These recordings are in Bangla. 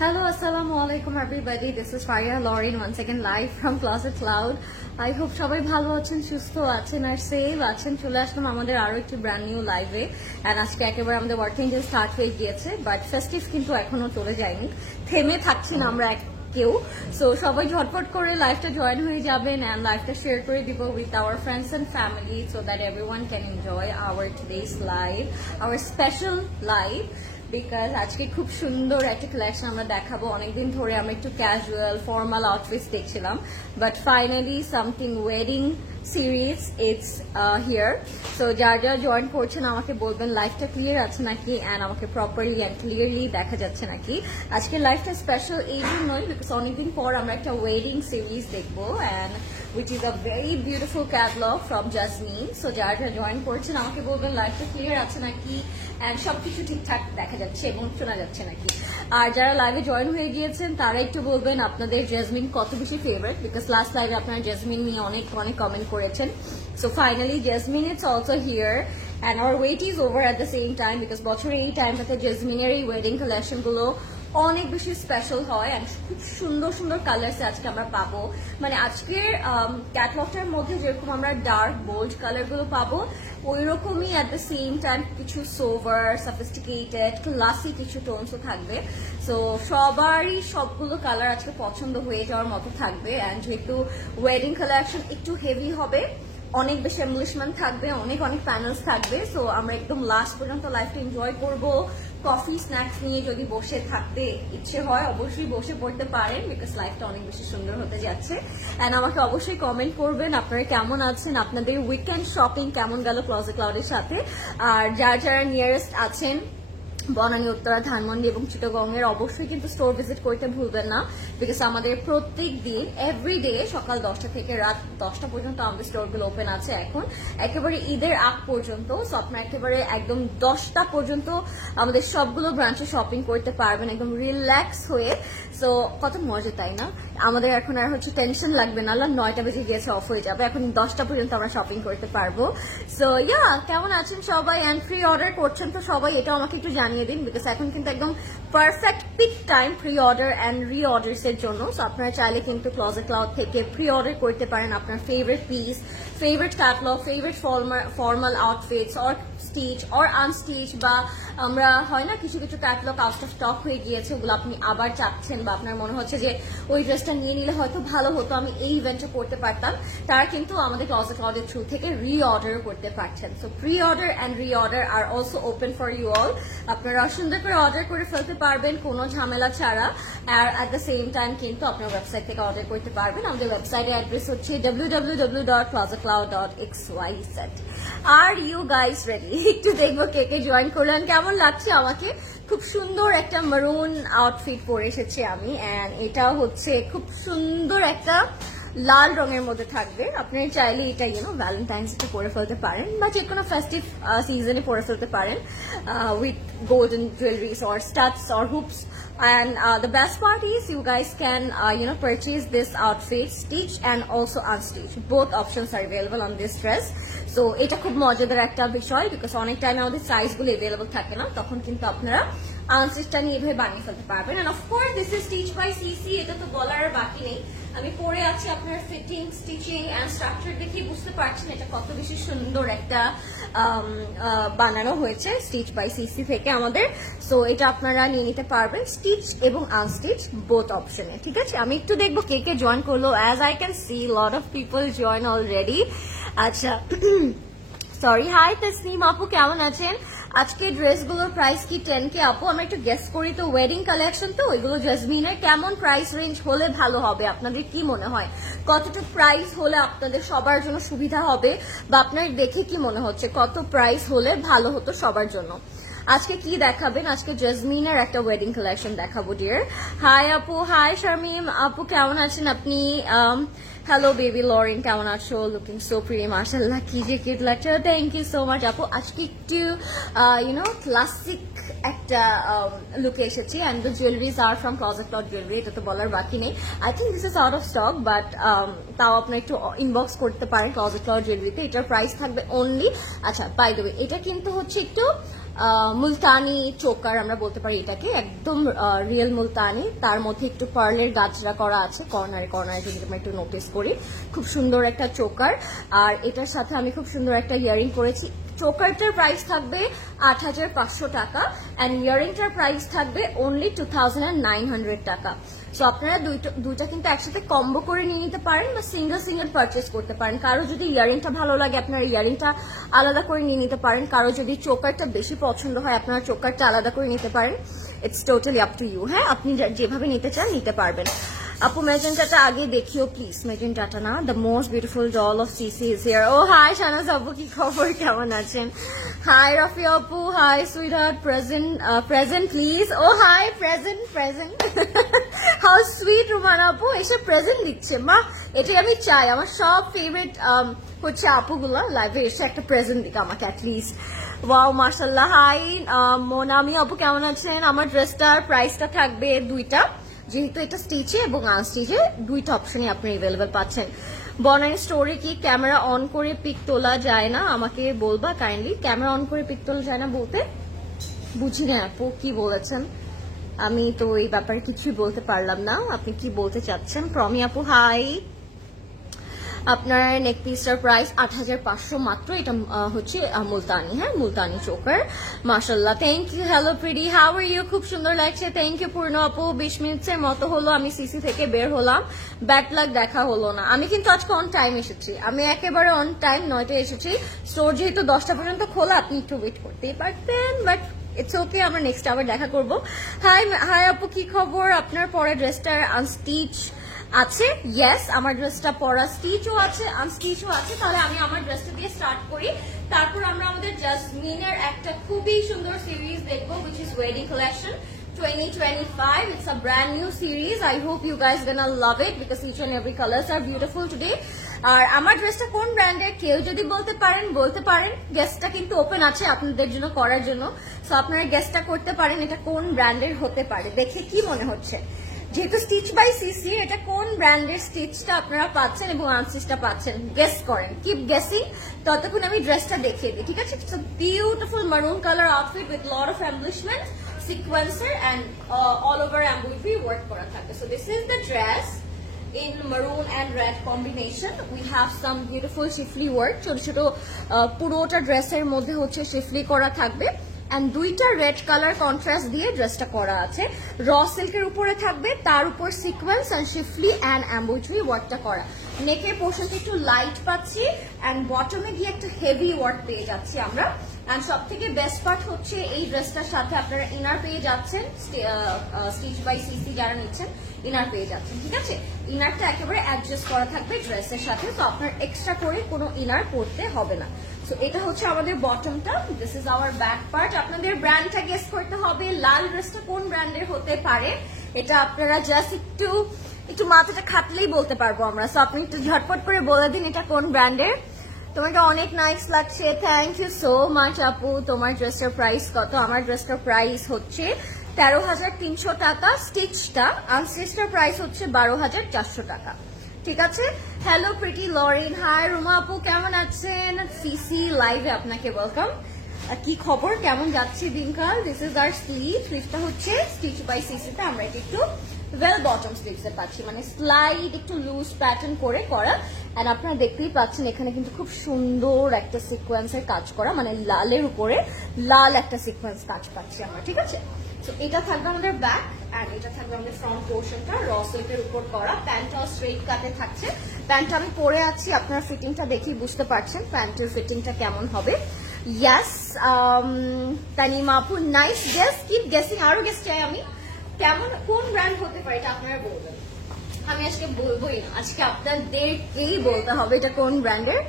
Hello, assalamualaikum everybody. This is Faria Lauren once again live from Closet Cloud. I hope সবাই ভালো আছেন, সুস্থ আছেন আর সেফ আছেন। চলে আসলাম আমাদের আরো একটি ব্র্যান্ড নিউ লাইভে। এন্ড আজকে একেবারে আমাদের ওয়ার্কিং ডে স্টার্ট হয়ে গিয়েছে, বাট ফেস্টিভ কিন্তু এখনো চলে যায়নি, থেমে থাকছি না আমরা কেউ। সো সবাই ঝটপট করে লাইভটা জয়েন হয়ে যাবেন এন্ড লাইভটা শেয়ার করে দিব with our friends and family so that everyone can enjoy our today's live, our special live. Because আজকে খুব সুন্দর একটা কালেকশন আমরা দেখাবো। অনেকদিন ধরে আমরা একটু ক্যাজুয়াল ফর্মাল আউটফিটস দেখছিলাম, but finally something wedding series it's here. So যারা যারা জয়েন করছেন আমাকে বলবেন লাইভটা ক্লিয়ার আছে নাকি অ্যান্ড আমাকে প্রপারলি অ্যান্ড ক্লিয়ারলি দেখা যাচ্ছে নাকি। আজকে লাইভটা স্পেশাল এই জন্যই বিকজ অনেকদিন পর আমরা একটা ওয়েডিং সিরিজ দেখবো and which is a very beautiful catalog from Jasmine. So যারা যারা জয়েন করছেন আমাকে বলবেন লাইভটা ক্লিয়ার আছে নাকি এন্ড সবকিছু ঠিকঠাক দেখা যাচ্ছে এবং শোনা যাচ্ছে নাকি। আর যারা লাইভে জয়েন হয়ে গিয়েছেন তারা একটু বলবেন আপনাদের জেসমিন কত বেশি ফেভারিট, বিকজ লাস্ট লাইভে আপনারা জেসমিন নিয়ে অনেক অনেক কমেন্ট করেছেন। So finally jasmine it's also here and our wait is over at the same time because বছরে এই টাইমটাতে জেসমিনের এই ওয়েডিং কালেকশন গুলো অনেক বেশি স্পেশাল হয় এন্ড খুব সুন্দর সুন্দর কালার্স আজকে আমরা পাবো। মানে আজকের ক্যাটলগটার মধ্যে যেরকম আমরা ডার্ক বোল্ড কালার গুলো পাবো ওই রকমই অ্যাট দ্য সেম টাইম কিছু সোভার সফিস্টিকেটেড ক্লাসি কিছু টোনসও থাকবে। সো সবারই সবগুলো কালার আজকে পছন্দ হয়ে যাওয়ার মতো থাকবে এন্ড যেহেতু ওয়েডিং কালেকশন একটু হেভি হবে, অনেক বেশি এমবলিশমেন্ট থাকবে, অনেক অনেক প্যানেলস থাকবে। সো আমরা একদম লাস্ট পর্যন্ত লাইফটা এনজয় করব। কফি স্ন্যাক্স নিয়ে যদি বসে থাকতে ইচ্ছে হয় অবশ্যই বসে পড়তে পারেন বিকজ লাইফটা অনেক বেশি সুন্দর হতে যাচ্ছে। এন্ড আমাকে অবশ্যই কমেন্ট করবেন আপনারা কেমন আছেন, আপনাদের উইকেন্ড শপিং কেমন গেল ক্লজেট ক্লাউডের সাথে। আর যারা যারা নিয়ারেস্ট আছেন বনানী, উত্তরা, ধানমন্ডি এবং চিটাগংয়ের অবশ্যই কিন্তু স্টোর ভিজিট করতে ভুলবেন না বিকজ আমাদের প্রত্যেক দিন এভরিডে সকাল 10টা থেকে রাত 10টা পর্যন্ত আমাদের স্টোরগুলো ওপেন আছে এখন একেবারে ঈদের আগ পর্যন্ত। সো আপনারা একেবারে একদম 10টা পর্যন্ত আমাদের সবগুলো ব্রাঞ্চে শপিং করতে পারবেন একদম রিল্যাক্স হয়ে। সো কত মজা তাই না, আমাদের এখন আর হচ্ছে টেনশন লাগবে না, 9টা বেজে গিয়েছে অফ হয়ে যাবে, এখন 10টা পর্যন্ত আমরা শপিং করতে পারবো। সো কেমন আছেন সবাই এন্ড ফ্রি অর্ডার করছেন তো সবাই, এটাও আমাকে একটু জানিয়ে জানিয়ে দিন, বিকজ এখন কিন্তু একদম perfect peak time pre order and re অর্ডার্সের জন্য। সো আপনারা চাইলে কিন্তু ক্লজেট ক্লাউড থেকে প্রি অর্ডার করতে পারেন আপনার favourite piece, favourite catalogue, favourite formal outfits or stitch or unstitch, বা আমরা হয় না কিছু কিছু ক্যাটালগ আউট অফ স্টক হয়ে গিয়েছে, ওগুলো আপনি আবার চাচ্ছেন বা আপনার মনে হচ্ছে যে ওই ড্রেসটা নিয়ে নিলে হয়তো ভালো হতো, আমি এই ইভেন্টে করতে পারতাম, তারা কিন্তু আমাদের ক্লজেট ক্লাউডের থ্রু থেকে রি অর্ডারও করতে পারছেন। So pre order and re order are also open for you all. আপনারা সুন্দর করে অর্ডার করে ফেলতে পারবেন কোনো ঝামেলা ছাড়া, আর অ্যাট দ্য সেম টাইম কিন্তু আপনার ওয়েবসাইট থেকে অর্ডার করতে পারবেন। আমাদের ওয়েবসাইটের অ্যাড্রেস হচ্ছে www.closetcloud.xyz। Are you guys ready? একটু দেখবো কে কে জয়েন করলেন, কেমন লাগছে আমাকে। খুব সুন্দর একটা মারুন আউটফিট পরে এসেছি আমি, এন্ড এটা হচ্ছে খুব সুন্দর একটা লাল রঙের মধ্যে থাকবে। আপনি চাইলে এটা ভ্যালেন্টাইন্স ডে পরে ফেলতে পারেন বা যে কোনো ফেস্টিভ সিজনে পরে ফেলতে পারেন with golden jewelleries or studs or hoops. And the best part is you guys can purchase this outfit stitched and also unstitched. Both options are available on this dress. So এটা খুব মজাদার একটা বিষয়, বিকজ অনেক টাইম আমাদের সাইজ গুলো अवेलेबल থাকে না, তখন কিন্তু আপনারা আনস্টিচটা নিয়ে এভাবে বানিয়ে ফেলতে পারবেন। And of course this is stitched by CC, এটা তো বলার আর বাকি নেই। আমি পরে আছি, আপনার ফিটিং, স্টিচিং এন্ড স্ট্রাকচার দেখে বুঝতে পারছেন এটা কত বেশি সুন্দর একটা বানানো হয়েছে স্টিচ বাই সিসি থেকে আমাদের। সো এটা আপনারা নিয়ে নিতে পারবেন স্টিচ এবং আনস্টিচ বোথ অপশনে, ঠিক আছে। আমি একটু দেখবো কে কে জয়েন করলো। As I can see lot of people join already. আচ্ছা, সরি, হাই তসনিম আপু, কেমন আছেন? আজকে ড্রেসগুলোর প্রাইস কি 10K আপু? আমরা একটু গেস করি তো, ওয়েডিং কালেকশন তো ওইগুলো জেসমিনের, কেমন প্রাইস রেঞ্জ হলে ভালো হবে? আপনাদের কি মনে হয় কতটুকু প্রাইস হলে আপনাদের সবার জন্য সুবিধা হবে, বা আপনার দেখে কি মনে হচ্ছে কত প্রাইস হলে ভালো হতো সবার জন্য? আজকে কি দেখাবেন? আজকে জেসমিনের একটা ওয়েডিং কালেকশন দেখাবো ডিয়ার। হাই আপু, হাই শারমিম আপু, কেমন আছেন আপনি? হ্যালো বেবি লরেন, কেমন আছো? লুকিং সো প্রিটি, মাশাআল্লাহ, কি যে কিউট লাগছে। থ্যাংক ইউ সো মাচ আপু। আজকে একটু ক্লাসিক একটা লুকে এসেছি, and the jewelleries are from closet cloud jewellery, এটা তো বলার বাকি নেই। I think this is out of stock, but তাও আপনার একটু ইনবক্স করতে পারেন ক্লজেট ক্লাউড জুয়েলারিতে। এটার প্রাইস থাকবে অনলি, আচ্ছা বাই দ্য ওয়ে, এটা কিন্তু হচ্ছে একটু মুলতানি চোকার আমরা বলতে পারি এটাকে, একদম রিয়েল মুলতানি, তার মধ্যে একটু পার্লের গাজরা করা আছে কর্নারে কর্নারে, যদি আমরা একটু নোটিস করি। খুব সুন্দর একটা চোকার, আর এটার সাথে আমি খুব সুন্দর একটা ইয়ারিং করেছি। চোকারটার প্রাইস থাকবে ৮৫০০ টাকা, অ্যান্ড ইয়ারিংটার প্রাইস থাকবে অনলি 2900 টাকা। সো আপনারা দুইটা কিন্তু একসাথে কম্বো করে নিয়ে নিতে পারেন, বা সিঙ্গেল সিঙ্গেল পারচেস করতে পারেন। কারো যদি ইয়ারিংটা ভালো লাগে আপনারা ইয়ারিংটা আলাদা করে নিয়ে নিতে পারেন, কারো যদি চোকারটা বেশি পছন্দ হয় আপনারা চোকারটা আলাদা করে নিতে পারেন। It's totally up to you. হ্যাঁ, আপনি যেভাবে নিতে চান নিতে পারবেন। আপু মেজেন্টাটা আগে দেখিও প্লিজ, মেজেন্টাটা না, the most beautiful doll of CC is here. Oh hi Shahnaz আপু, কি খবর, কেমন আছেন? হাই রফি আপু, hi sweetheart, present please. Oh hi, present how sweet Ruman আপু, এসে প্রেজেন্ট দিচ্ছে, মা এটাই আমি চাই। আমার সব ফেভারিট হচ্ছে আপুগুলো লাইভে এসে একটা প্রেজেন্ট দিক আমাকে অ্যাটলিস্ট। ওয়াও মাশাআল্লাহ। হাই মোনামি আপু, কেমন আছেন? আমার ড্রেসটার প্রাইসটা থাকবে দুইটা, যেহেতু এটা স্টিচে এবং আনস্টিচে দুইটা অপশনই আপনি অ্যাভেলেবল পাচ্ছেন। বনাই স্টোরে কি ক্যামেরা অন করে পিক তোলা যায় না? আমাকে বলবা কাইন্ডলি, ক্যামেরা অন করে পিক তোলা যায় না বলতে বুঝি না আপু, কি বলেছেন? আমি তো এই ব্যাপারে কিছুই বলতে পারলাম না, আপনি কি বলতে চাচ্ছেন? প্রমি আপু হাই। আপনার নেক পিসটার প্রাইস ৮৫০০ মাত্র। এটা হচ্ছে মুলতানি, হ্যাঁ মুলতানি চোকার। মাশাআল্লাহ, thank you. Hello pretty, how are you? খুব সুন্দর লাগছে, থ্যাংক ইউ পূর্ণ আপু। ২০ মিনিটের মতো হলো আমি সিসি থেকে বের হলাম, ব্যাড লাক দেখা হলো না। আমি কিন্তু আজকে অন টাইম এসেছি, আমি একেবারে অন টাইম ৯টায় এসেছি। স্টোর যেহেতু ১০টা পর্যন্ত খোলা, আপনি একটু ওয়েট করতেই পারতেন, বাট ইটস ওকে, আমরা নেক্সট আবার দেখা করবো। হাই আপু, কি খবর? আপনার পরে ড্রেসটার আনস্টিচ আছে? ইয়েস, আমার ড্রেসটা পরা স্টিচও আছে আনস্টিচও আছে। তাহলে আমি আমার ড্রেসটা দিয়ে স্টার্ট করি, তারপর আমরা আমাদের জাসমিনের একটা খুবই সুন্দর সিরিজ দেখবো, which is wedding collection 2025. It's a brand new series. I hope you guys gonna love it because each and every colors are beautiful today. আর আমার ড্রেসটা কোন ব্র্যান্ডের কেউ যদি বলতে পারেন। গেস্টটা কিন্তু ওপেন আছে আপনাদের জন্য করার জন্য, সো আপনারা গেস্টটা করতে পারেন এটা কোন ব্র্যান্ডের হতে পারে, দেখে কি মনে হচ্ছে? যেহেতু স্টিচ বাই সিসি, এটা কোন ব্র্যান্ডের স্টিচটা আপনারা পাচ্ছেন এবং আনস্টিচটা পাচ্ছেন গেস করেন, কিপ গেসিং, ততক্ষণ আমি ড্রেসটা দেখিয়ে দিই, ঠিক আছে? It's a beautiful maroon color outfit with lot of embellishment, sequencer and all over embroidery work করা থাকে. So this is the dress in maroon and red combination. We have some beautiful shifli work, ছোট ছোট পুরোটা ড্রেসের মধ্যে হচ্ছে শিফলি করা থাকবে and দুইটা রেড কালার কন্ট্রাস্ট দিয়ে ড্রেসটা করা আছে। র সিল্কের উপরে থাকবে, তার উপর sequence and schiffli and embroidery ওয়ার্কটা করা। নেকের পোর্শনটা একটু লাইট পাচ্ছি এন্ড বটমে গিয়ে একটা হেভি ওয়ার্ক পেয়ে যাচ্ছি আমরা। এন্ড সব থেকে বেস্ট পার্ট হচ্ছে এই ড্রেসটার সাথে আপনারা ইনার পেয়ে যাচ্ছেন, স্টিচ বাই সিসি যারা নিচ্ছেন ইনার পেয়ে যাচ্ছেন, ঠিক আছে? ইনারটা একেবারে অ্যাডজাস্ট করা থাকবে ড্রেসের সাথে, তো আপনার এক্সট্রা করে কোনো ইনার পরতে হবে না। সো এটা হচ্ছে আমাদের বটমটা, this is our back part. আপনাদের ব্র্যান্ডটা গেস করতে হবে, লাল ড্রেসটা কোন ব্র্যান্ডের হতে পারে এটা আপনারা জাস্ট একটু মাথাটা খাটলেই বলতে পারবো আমরা। সো আপনি একটু ঝটপট করে বলে দিন এটা কোন ব্র্যান্ডের। তোমাকে অনেক নাইস লাগছে, থ্যাংক ইউ সো মাচ আপু। তোমার ড্রেসটার প্রাইস কত? আমার ড্রেসটার প্রাইস হচ্ছে 13,300 টাকা, স্টিচটা আনস্টিচটার প্রাইস হচ্ছে 12,400 টাকা, ঠিক আছে? হ্যালো প্রিটি লরিন, হাই রুমা আপু, কেমন আছেন? সিসি লাইভে আপনাকে ওয়েলকাম। কি খবর, কেমন যাচ্ছে দিনকাল? দিস ইজ আর স্লিভটা হচ্ছে স্টিচ বাই সিসিতে আমরা এটা একটু ওয়েল বটম স্লিভসে পাচ্ছি, মানে স্লাইড একটু লুজ প্যাটার্ন করে করা। এন্ড আপনারা দেখতেই পাচ্ছেন এখানে কিন্তু খুব সুন্দর একটা সিকোয়েন্সের কাজ করা, মানে লালের উপরে লাল একটা সিকোয়েন্স কাজ পাচ্ছি আমরা, ঠিক আছে? তো এটা থাকবে আমাদের ব্যাক এন্ড এটা থাকবে আমাদের ফ্রন্ট পোর্শনটা র সিল্কের উপর করা। প্যান্টটাও স্ট্রেট কাটে থাকছে। প্যান্টটা আমি পরে আছি, আপনারা ফিটিংটা দেখেই বুঝতে পারছেন প্যান্টের ফিটিংটা কেমন হবে। ইয়াস তানিমা আপু, নাইস গেস, কিপ গেসিং। আরো গেস চাই আমি, কেমন কোন ব্র্যান্ড হতে পারে এটা আপনারা বলবেন। আমি আজকে বলবোই না, আজকে আপনাদেরকেই বলতে হবে এটা কোন ব্র্যান্ডের।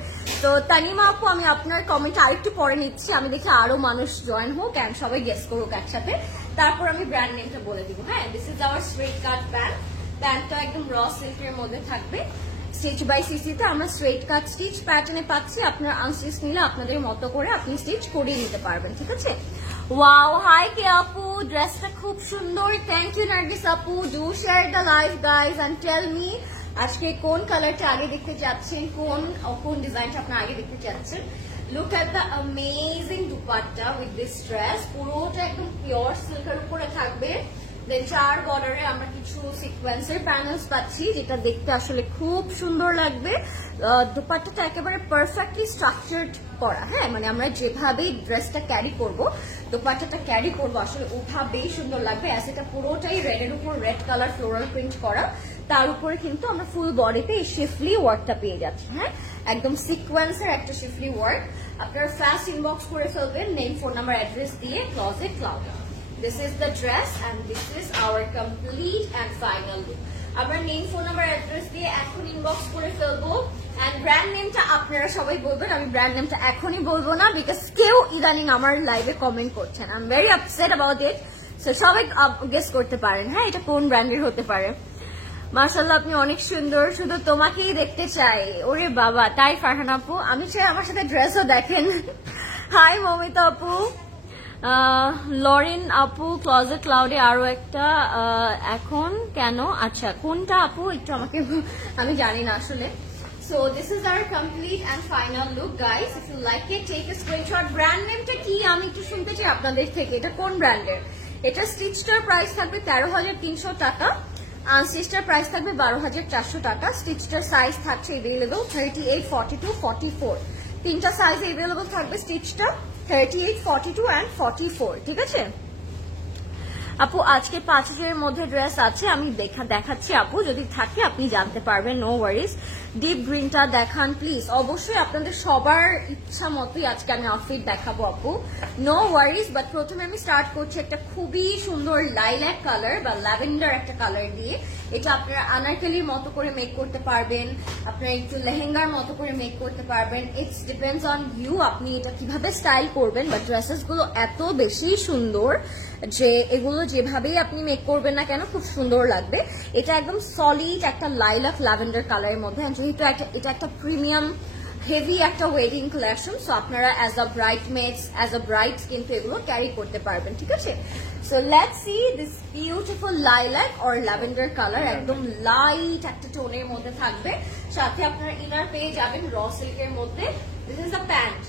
তো তানিমা আপু, আমি আপনার কমেন্ট আরেকটু পরে নিচ্ছি, আমি দেখি আরো মানুষ জয়েন হোক এন্ড সবাই গেস করুক একসাথে, তারপর আমি ব্র্যান্ড নেমটা বলে দিব। হ্যাঁ, this is hour straight cut pant. প্যান্টটা একদম র সিল্কের মধ্যে থাকবে, স্টিচ বাই সিসিতে আমরা স্ট্রেট কাট স্টিচ প্যাটার্নে পাচ্ছি। আপনার আনস্টিচ নিলে আপনাদের মতো করে আপনি স্টিচ করিয়ে নিতে পারবেন, ঠিক আছে? ওয়াও, হাই কে আপু, ড্রেসটা খুব সুন্দর, থ্যাংক ইউ নার্গিস আপু। Do share the live guys and tell me আজকে কোন কালারটা আগে দেখতে চাচ্ছেন, কোন ডিজাইনটা আপনার আগে দেখতে চাচ্ছেন। Look at the amazing dupatta with this dress, পুরোটা একদম পিওর সিল্কের উপরে থাকবে। দেন 4 বর্ডারে আমরা কিছু সিকোয়েন্সের প্যানেলস পাচ্ছি, যেটা দেখতে আসলে খুব সুন্দর লাগবে। দুপাট্টাটা একেবারে পারফেক্টলি স্ট্রাকচার্ড করা। হ্যাঁ, মানে আমরা যেভাবেই ড্রেসটা ক্যারি করব, দুপাট্টাটা ক্যারি করবো আসলে ওভাবেই সুন্দর লাগবে। অ্যাজ এটা পুরোটাই রেডের উপর রেড কালার ফ্লোরাল প্রিন্ট করা, তার উপরে কিন্তু আমরা ফুল বডিতে এই শিফলি ওয়ার্কটা পেয়ে যাচ্ছি। হ্যাঁ, একদম সিকোয়েন্সের একটা শিফলি ওয়ার্ক। আপনারা ফাস্ট ইনবক্স করে ফেলবেন নেম, ফোন নাম্বার, অ্যাড্রেস দিয়ে closet cloud. This is the dress and this is our complete and final look. আমরা নেম, ফোন নাম্বার, অ্যাড্রেস দিয়ে এখন ইনবক্স করে ফেলবো। এন্ড ব্র্যান্ড নেমটা আপনারা সবাই বলবেন, আমি ব্র্যান্ড নেমটা এখনই বলবো না, বিকজ কেউ ইদানিং আমার লাইভে কমেন্ট করছেন। I am very upset about it. So সবাই গেস করতে পারেন হ্যাঁ এটা কোন ব্র্যান্ডের হতে পারে। মাশাআল্লাহ, আপনি অনেক সুন্দর, শুধু তোমাকেই দেখতে চাই। ওরে বাবা, তাই ফারহান আপু, আমি চাই আমার সাথে ড্রেসও দেখেন। হাই মমিতা আপু, লরিন আপু, ক্লজেট ক্লাউডে আরো একটা এখন কেন? আচ্ছা, কোনটা আপু একটু আমাকে, আমি জানি না আসলে। So this is our complete and final look guys. If you like it, take a screenshot. Brand name টা কি আমি একটু শুনতে চাই আপনাদের থেকে, এটা কোন ব্র্যান্ডের? এটা স্টিচটার প্রাইস থাকবে 13,300 টাকা, আনস্টিচটার প্রাইস থাকবে 12,400 টাকা। স্টিচটার সাইজ থাকছে अवेलेबल 38, 42, 44, তিনটা সাইজ अवेलेबल থাকবে স্টিচটা 38, 42 and 44, ঠিক আছে আপু? আজকে 5,000 এর মধ্যে ড্রেস আছে, আমি দেখাচ্ছি আপু, যদি থাকে আপনি জানতে পারবেন, নো ওয়ারিজ। ডিপ গ্রিনটা দেখান প্লিজ। অবশ্যই আপনাদের সবার ইচ্ছা মতোই আজকে আমি আউটফিট দেখাবো আপু, নো ওয়ারিজ। বাট প্রথমে আমি স্টার্ট করছি একটা খুবই সুন্দর লাইল্যাক কালার বা ল্যাভেন্ডার একটা কালার দিয়ে। এটা আপনারা আনারকলির মতো করে মেক করতে পারবেন, আপনারা একটু লেহেঙ্গার মতো করে মেক করতে পারবেন। ইটস ডিপেন্ডস অন ইউ, আপনি এটা কিভাবে স্টাইল করবেন। বাট ড্রেসেস গুলো এত বেশি সুন্দর যে এগুলো যেভাবেই আপনি মেক করবেন না কেন খুব সুন্দর লাগবে। এটা একদম সলিড একটা লাইলাক ল্যাভেন্ডার কালারের মধ্যে, যেহেতু এটা একটা প্রিমিয়াম হেভি একটা ওয়েডিং কালেকশন। সো আপনারা as a bridesmaids, as a brides কিন্তু এগুলো ক্যারি করতে পারবেন, ঠিক আছে? So let's see this beautiful lilac or lavender colour, একদম লাইট একটা টোনের মধ্যে থাকবে। সাথে আপনারা ইনার পেয়ে যাবেন র সিল্কের মধ্যে। দিস ইজ দ্য প্যান্ট,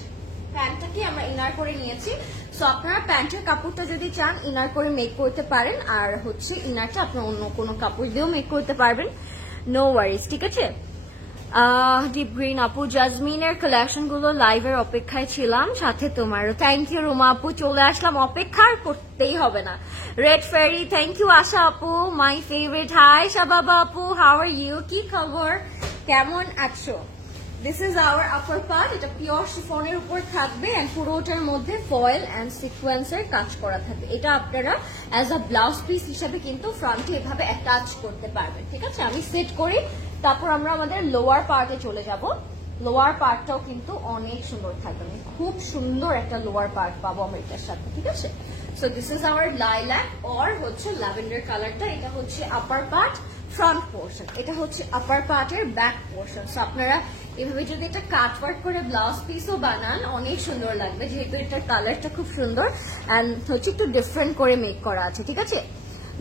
প্যান্টটাকে আমরা ইনার করে নিয়েছি। সো আপনারা প্যান্টের কাপড়টা যদি চান ইনার করে মেক করতে পারেন, আর হচ্ছে ইনারটা আপনার অন্য কোনো কাপড় দিয়েও মেক করতে পারবেন, নো ওয়ারিজ, ঠিক আছে? ডিপ গ্রিন আপু, জাজমিনের কালেকশন গুলো লাইভের অপেক্ষায় ছিলাম, সাথে তোমারও। থ্যাংক ইউ রুমা আপু, চলে আসলাম, অপেক্ষা করতেই হবে না। রেড ফেরি, থ্যাংক ইউ আশা আপু, মাই ফেভারিট। হাই শাবাবা আপু, হাউ আর ইউ, কি খবর, কেমন আছো? This is hour upper part, এটা পিওর শিফনের উপর থাকবে এন্ড পুরোটার মধ্যে ফয়েল এন্ড সিকোয়েন্সের কাজ করা থাকবে। এটা আপনারা অ্যাজ আ ব্লাউজ পিস হিসাবে কিন্তু ফ্রন্টে এভাবে অ্যাটাচ করতে পারবেন, ঠিক আছে? আমি সেট করি, তারপর আমরা আমাদের লোয়ার পার্টে চলে যাব। লোয়ার পার্টটাও কিন্তু অনেক সুন্দর থাকবে, খুব সুন্দর একটা লোয়ার পার্ট পাবো আমরা এটার সাথে, ঠিক আছে? So this is hour lilac or হচ্ছে ল্যাভেন্ডার কালারটা। এটা হচ্ছে আপার পার্ট ফ্রন্ট পোর্শন, এটা হচ্ছে আপার পার্টের ব্যাক পোর্শন। সো আপনারা এভাবে যদি এটা কাট ওয়ার্ক করে ব্লাউজ পিসও বানান অনেক সুন্দর লাগবে, যেহেতু এটার কালারটা খুব সুন্দর এন্ড হচ্ছে একটু ডিফারেন্ট করে মেক করা আছে, ঠিক আছে?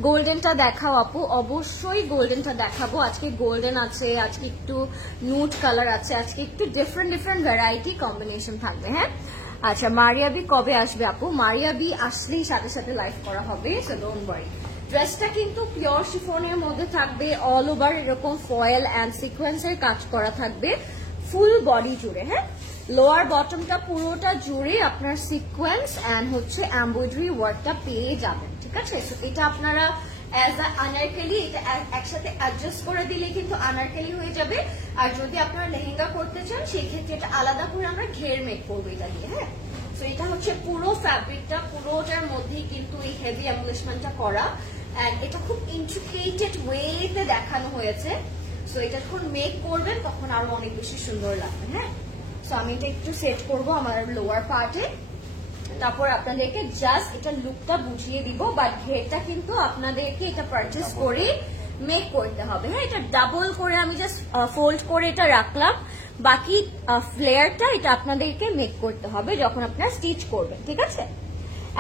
গোল্ডেনটা দেখাও আপু, অবশ্যই গোল্ডেনটা দেখাবো। আজকে গোল্ডেন আছে, আজকে একটু নুড কালার আছে, আজকে একটু ডিফারেন্ট ডিফারেন্ট ভ্যারাইটি কম্বিনেশন থাকবে। হ্যাঁ, আচ্ছা মারিয়াবি কবে আসবে আপু? মারিয়াবি আসলেই সাথে সাথে লাইভ করা হবে, সো ডোন্ট ওয়ারি। ড্রেসটা কিন্তু পিওর শিফনের মধ্যে থাকবে, অল ওভার এরকম ফয়েল অ্যান্ড সিকোয়েন্সের কাজ করা থাকবে ফুল বডি জুড়ে। হ্যাঁ, লোয়ার বটমটা পুরোটা জুড়ে আপনার সিকোয়েন্স অ্যান্ড হচ্ছে এমব্রয়ডারি ওয়ার্কটা পেয়ে যাবেন, ঠিক আছে? সো এটা আপনারা অ্যাজ আ আনারকলি এটা একসাথে অ্যাডজাস্ট করে দিলে কিন্তু আনারকলি হয়ে যাবে। আর যদি আপনারা লেহেঙ্গা করতে চান সেই ক্ষেত্রে এটা আলাদা করে আমরা ঘের মেক করবো এটা দিয়ে। হ্যাঁ, সো এটা হচ্ছে পুরো ফ্যাব্রিকটা, পুরোটার মধ্যেই কিন্তু এই হেভি এমব্লিশমেন্টটা করা এন্ড এটা খুব ইন্ট্রিকেটেড ওয়েতে দেখানো হয়েছে। সো এটা যখন মেক করবেন তখন আরো অনেক বেশি সুন্দর লাগবে। হ্যাঁ, সো আমি এটা একটু সেট করবো আমার লোয়ার পার্টে, তারপর আপনাদেরকে জাস্ট এটা লুকটা বুঝিয়ে দিব। বাট ঘেরটা কিন্তু আপনাদেরকে এটা পারচেস করে মেক করতে হবে। হ্যাঁ, এটা ডাবল করে আমি জাস্ট ফোল্ড করে এটা রাখলাম, বাকি ফ্লেয়ারটা এটা আপনাদেরকে মেক করতে হবে যখন আপনারা স্টিচ করবেন, ঠিক আছে?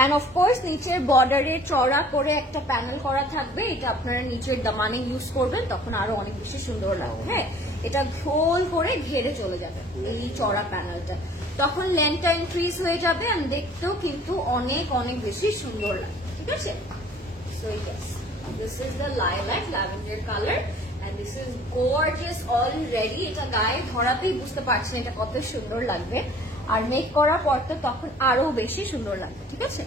এন্ড অফকোর্স নিচের বর্ডারে চড়া করে একটা প্যানেল করা থাকবে, এটা আপনারা নিচের দামানে ইউজ করবেন, তখন আরো অনেক বেশি সুন্দর লাগবে। হ্যাঁ, এটা গোল করে ঘেরে চলে যাবে এই চড়া প্যানেলটা, তখন লেন্থটা ইনক্রিজ হয়ে যাবে এন্ড দেখতেও কিন্তু অনেক অনেক বেশি সুন্দর লাগবে, ঠিক আছে? So yes, this is the lilac lavender colour and this is gorgeous already. এটা গায়ে ধরাতেই বুঝতে পারছেন এটা কত সুন্দর লাগবে, আর মেক করার পর তো তখন আরো বেশি সুন্দর লাগবে, ঠিক আছে?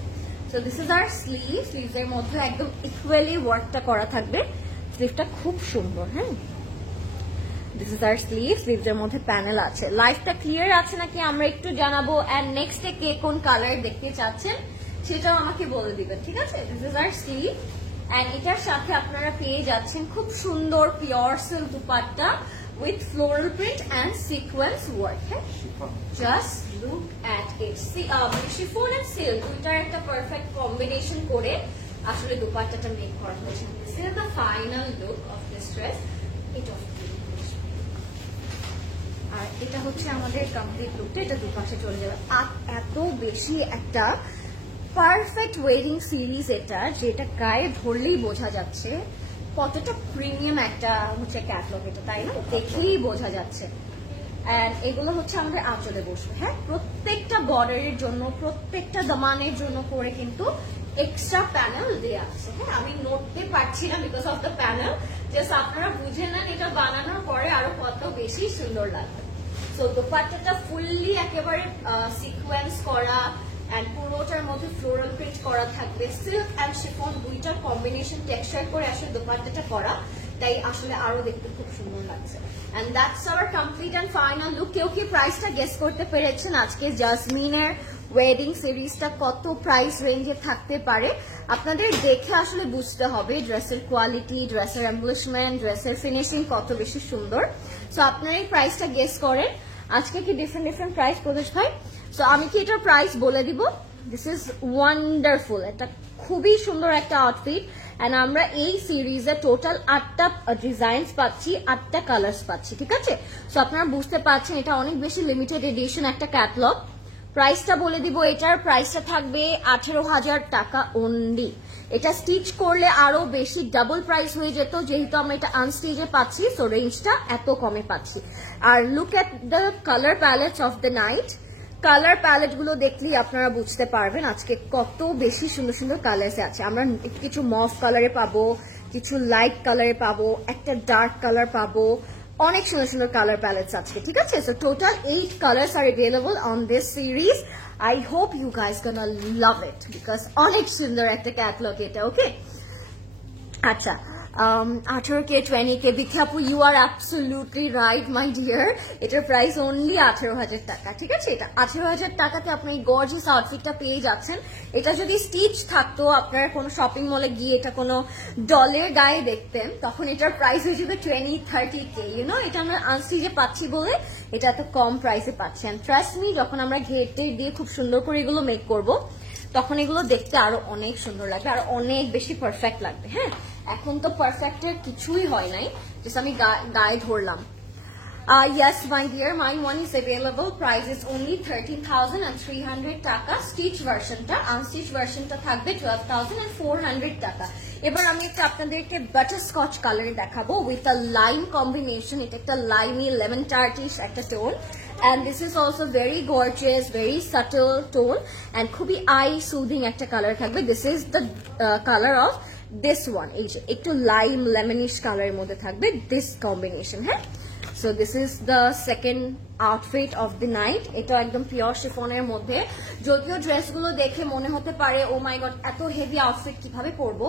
So this is our sleeve, স্লিভের মধ্যে একদম ইকুয়ালি ওয়ার্কটা করা থাকবে, স্লিভটা খুব সুন্দর। হ্যাঁ, দিস ইজ আর স্লিভ, স্লিভের মধ্যে প্যানেল আছে। লাইফটা ক্লিয়ার আছে নাকি আমরা একটু জানাবো, এন্ড নেক্সটে কে কোন কালার দেখতে চাচ্ছেন সেটাও আমাকে বলে দিবেন, ঠিক আছে? This is our sleeve and এটার সাথে আপনারা পেয়ে যাচ্ছেন খুব সুন্দর pure silk dupatta with floral print and sequence work. Just look at it. See, chiffon and silk দুইটার একটা পারফেক্ট কম্বিনেশন করে আসলে দুপাট্টাটা মেক করা হয়েছে। This is the final look of this dress. আর এটা হচ্ছে আমাদের কমপ্লিট লুকটা, এটা দুপাশে চলে যাবে। আর এত বেশি একটা পারফেক্ট ওয়েডিং সিরিজ এটা, যেটা গায়ে ধরলেই বোঝা যাচ্ছে কতটা প্রিমিয়াম একটা হচ্ছে ক্যাটলগ এটা, তাই না? দেখলেই বোঝা যাচ্ছে। এন্ড এগুলো হচ্ছে আমাদের আঁচলে বসবে। হ্যাঁ, প্রত্যেকটা বর্ডারের জন্য, প্রত্যেকটা দামানের জন্য করে কিন্তু এক্সট্রা প্যানেল দেওয়া আছে। হ্যাঁ, আমি নড়তে পারছি না because of the panel, just আপনারা বুঝে নেন এটা বানানোর পরে আরো কত বেশি সুন্দর লাগবে। সো দোপাট্টাটা ফুললি একেবারে সিকোয়েন্স করা এন্ড পুরোটার মধ্যে ফ্লোরাল প্রিন্ট করা থাকবে, সিল্ক এন্ড শিফন দুইটার কম্বিনেশন টেক্সচার করে আসলে দোপাট্টাটা করা, তাই আসলে আরো দেখতে খুব সুন্দর লাগছে। And that's our complete and final look. কেউ কি প্রাইসটা গেস করতে পেরেছেন আজকে জাসমিনের ওয়েডিং সিরিজটা কত প্রাইস রেঞ্জে থাকতে পারে? আপনাদের দেখে আসলে বুঝতে হবে ড্রেসের কোয়ালিটি, ড্রেসের এমব্লিশমেন্ট, ড্রেসের ফিনিশিং কত বেশি সুন্দর। সো আপনারা এই প্রাইসটা গেস করেন। আজকে কি ডিফারেন্ট ডিফারেন্ট প্রাইস প্রদেশ ভাই? সো আমি কি এটার প্রাইস বলে দিব? দিস ইজ ওয়ান্ডারফুল, এটা খুবই সুন্দর একটা আউটফিট অ্যান্ড আমরা এই সিরিজে টোটাল 8টা ডিজাইনস পাচ্ছি, 8টা কালার্স পাচ্ছি, ঠিক আছে? সো আপনারা বুঝতে পারছেন এটা অনেক বেশি লিমিটেড এডিশন একটা ক্যাটালগ। প্রাইসটা বলে দিব, এটার প্রাইসটা থাকবে 18,000 টাকা অনলি। এটা স্টিচ করলে আরো বেশি ডাবল প্রাইস হয়ে যেত, যেহেতু আমরা এটা আনস্টিচে পাচ্ছি, সো রেঞ্জটা এত কমে পাচ্ছি। আর look at the colour palettes of the night. Colour palette গুলো দেখলেই আপনারা বুঝতে পারবেন আজকে কত বেশি সুন্দর সুন্দর কালার্স আছে। আমরা কিছু মফ কালারে পাবো, কিছু লাইট কালারে পাবো, একটা ডার্ক কালার পাবো, অনেক সুন্দর সুন্দর কালার প্যালেটস আছে, ঠিক আছে? So total 8 colours are available on this series. I hope you guys gonna love it because অনেক সুন্দর একটা ক্যাটালগ এটা। ওকে, আচ্ছা 18K 20K বিথি আপু, you are absolutely right my dear. এটার প্রাইস অনলি 18,000 টাকা, ঠিক আছে? এটা 18,000 টাকাতে আপনি এই গর্জিয়াস আউটফিটটা পেয়ে যাচ্ছেন। এটা যদি স্টিচ থাকতো, আপনার কোনো শপিং মলে গিয়ে এটা কোনো ডলের গায়ে দেখতেন, তখন এটার প্রাইস হয়ে যাবে 20-30K। ইউনো, এটা আমরা আনস্টিচে পাচ্ছি বলে এটা এত কম প্রাইসে পাচ্ছেন। ট্রাস্ট মি, যখন আমরা ঘেটে দিয়ে খুব সুন্দর করে এগুলো মেক করবো, তখন এগুলো দেখতে আরো অনেক সুন্দর লাগবে, আর অনেক বেশি পারফেক্ট লাগবে। হ্যাঁ, এখন তো পারফেক্টের কিছুই হয় নাই, জাস্ট আমি গায়ে ধরলাম। Yes, my dear, my one is available. Price is only 13,300 টাকা। স্টিচ ভার্সনটা, আনস্টিচ ভার্সনটা থাকবে 12,400 টাকা। এবার আমি একটা আপনাদেরকে বাটারস্কচ কালারে দেখাবো উইথ আ লাইম কম্বিনেশন। এটা একটা লাইমি লেমন টার্টিশ একটা tone, and this is also very gorgeous, very subtle tone, and খুবই আই সুদিং একটা কালার থাকবে। This is the color of this one, এই যে একটু লাইম লেমনিশ কালারের মধ্যে থাকবে this combination। হ্যাঁ, so this is the second outfit of the night। এটা একদম পিওর শিফনের মধ্যে। যদিও ড্রেসগুলো দেখে মনে হতে পারে ও মাই গড এত হেভি আউটফিট কিভাবে পরবো,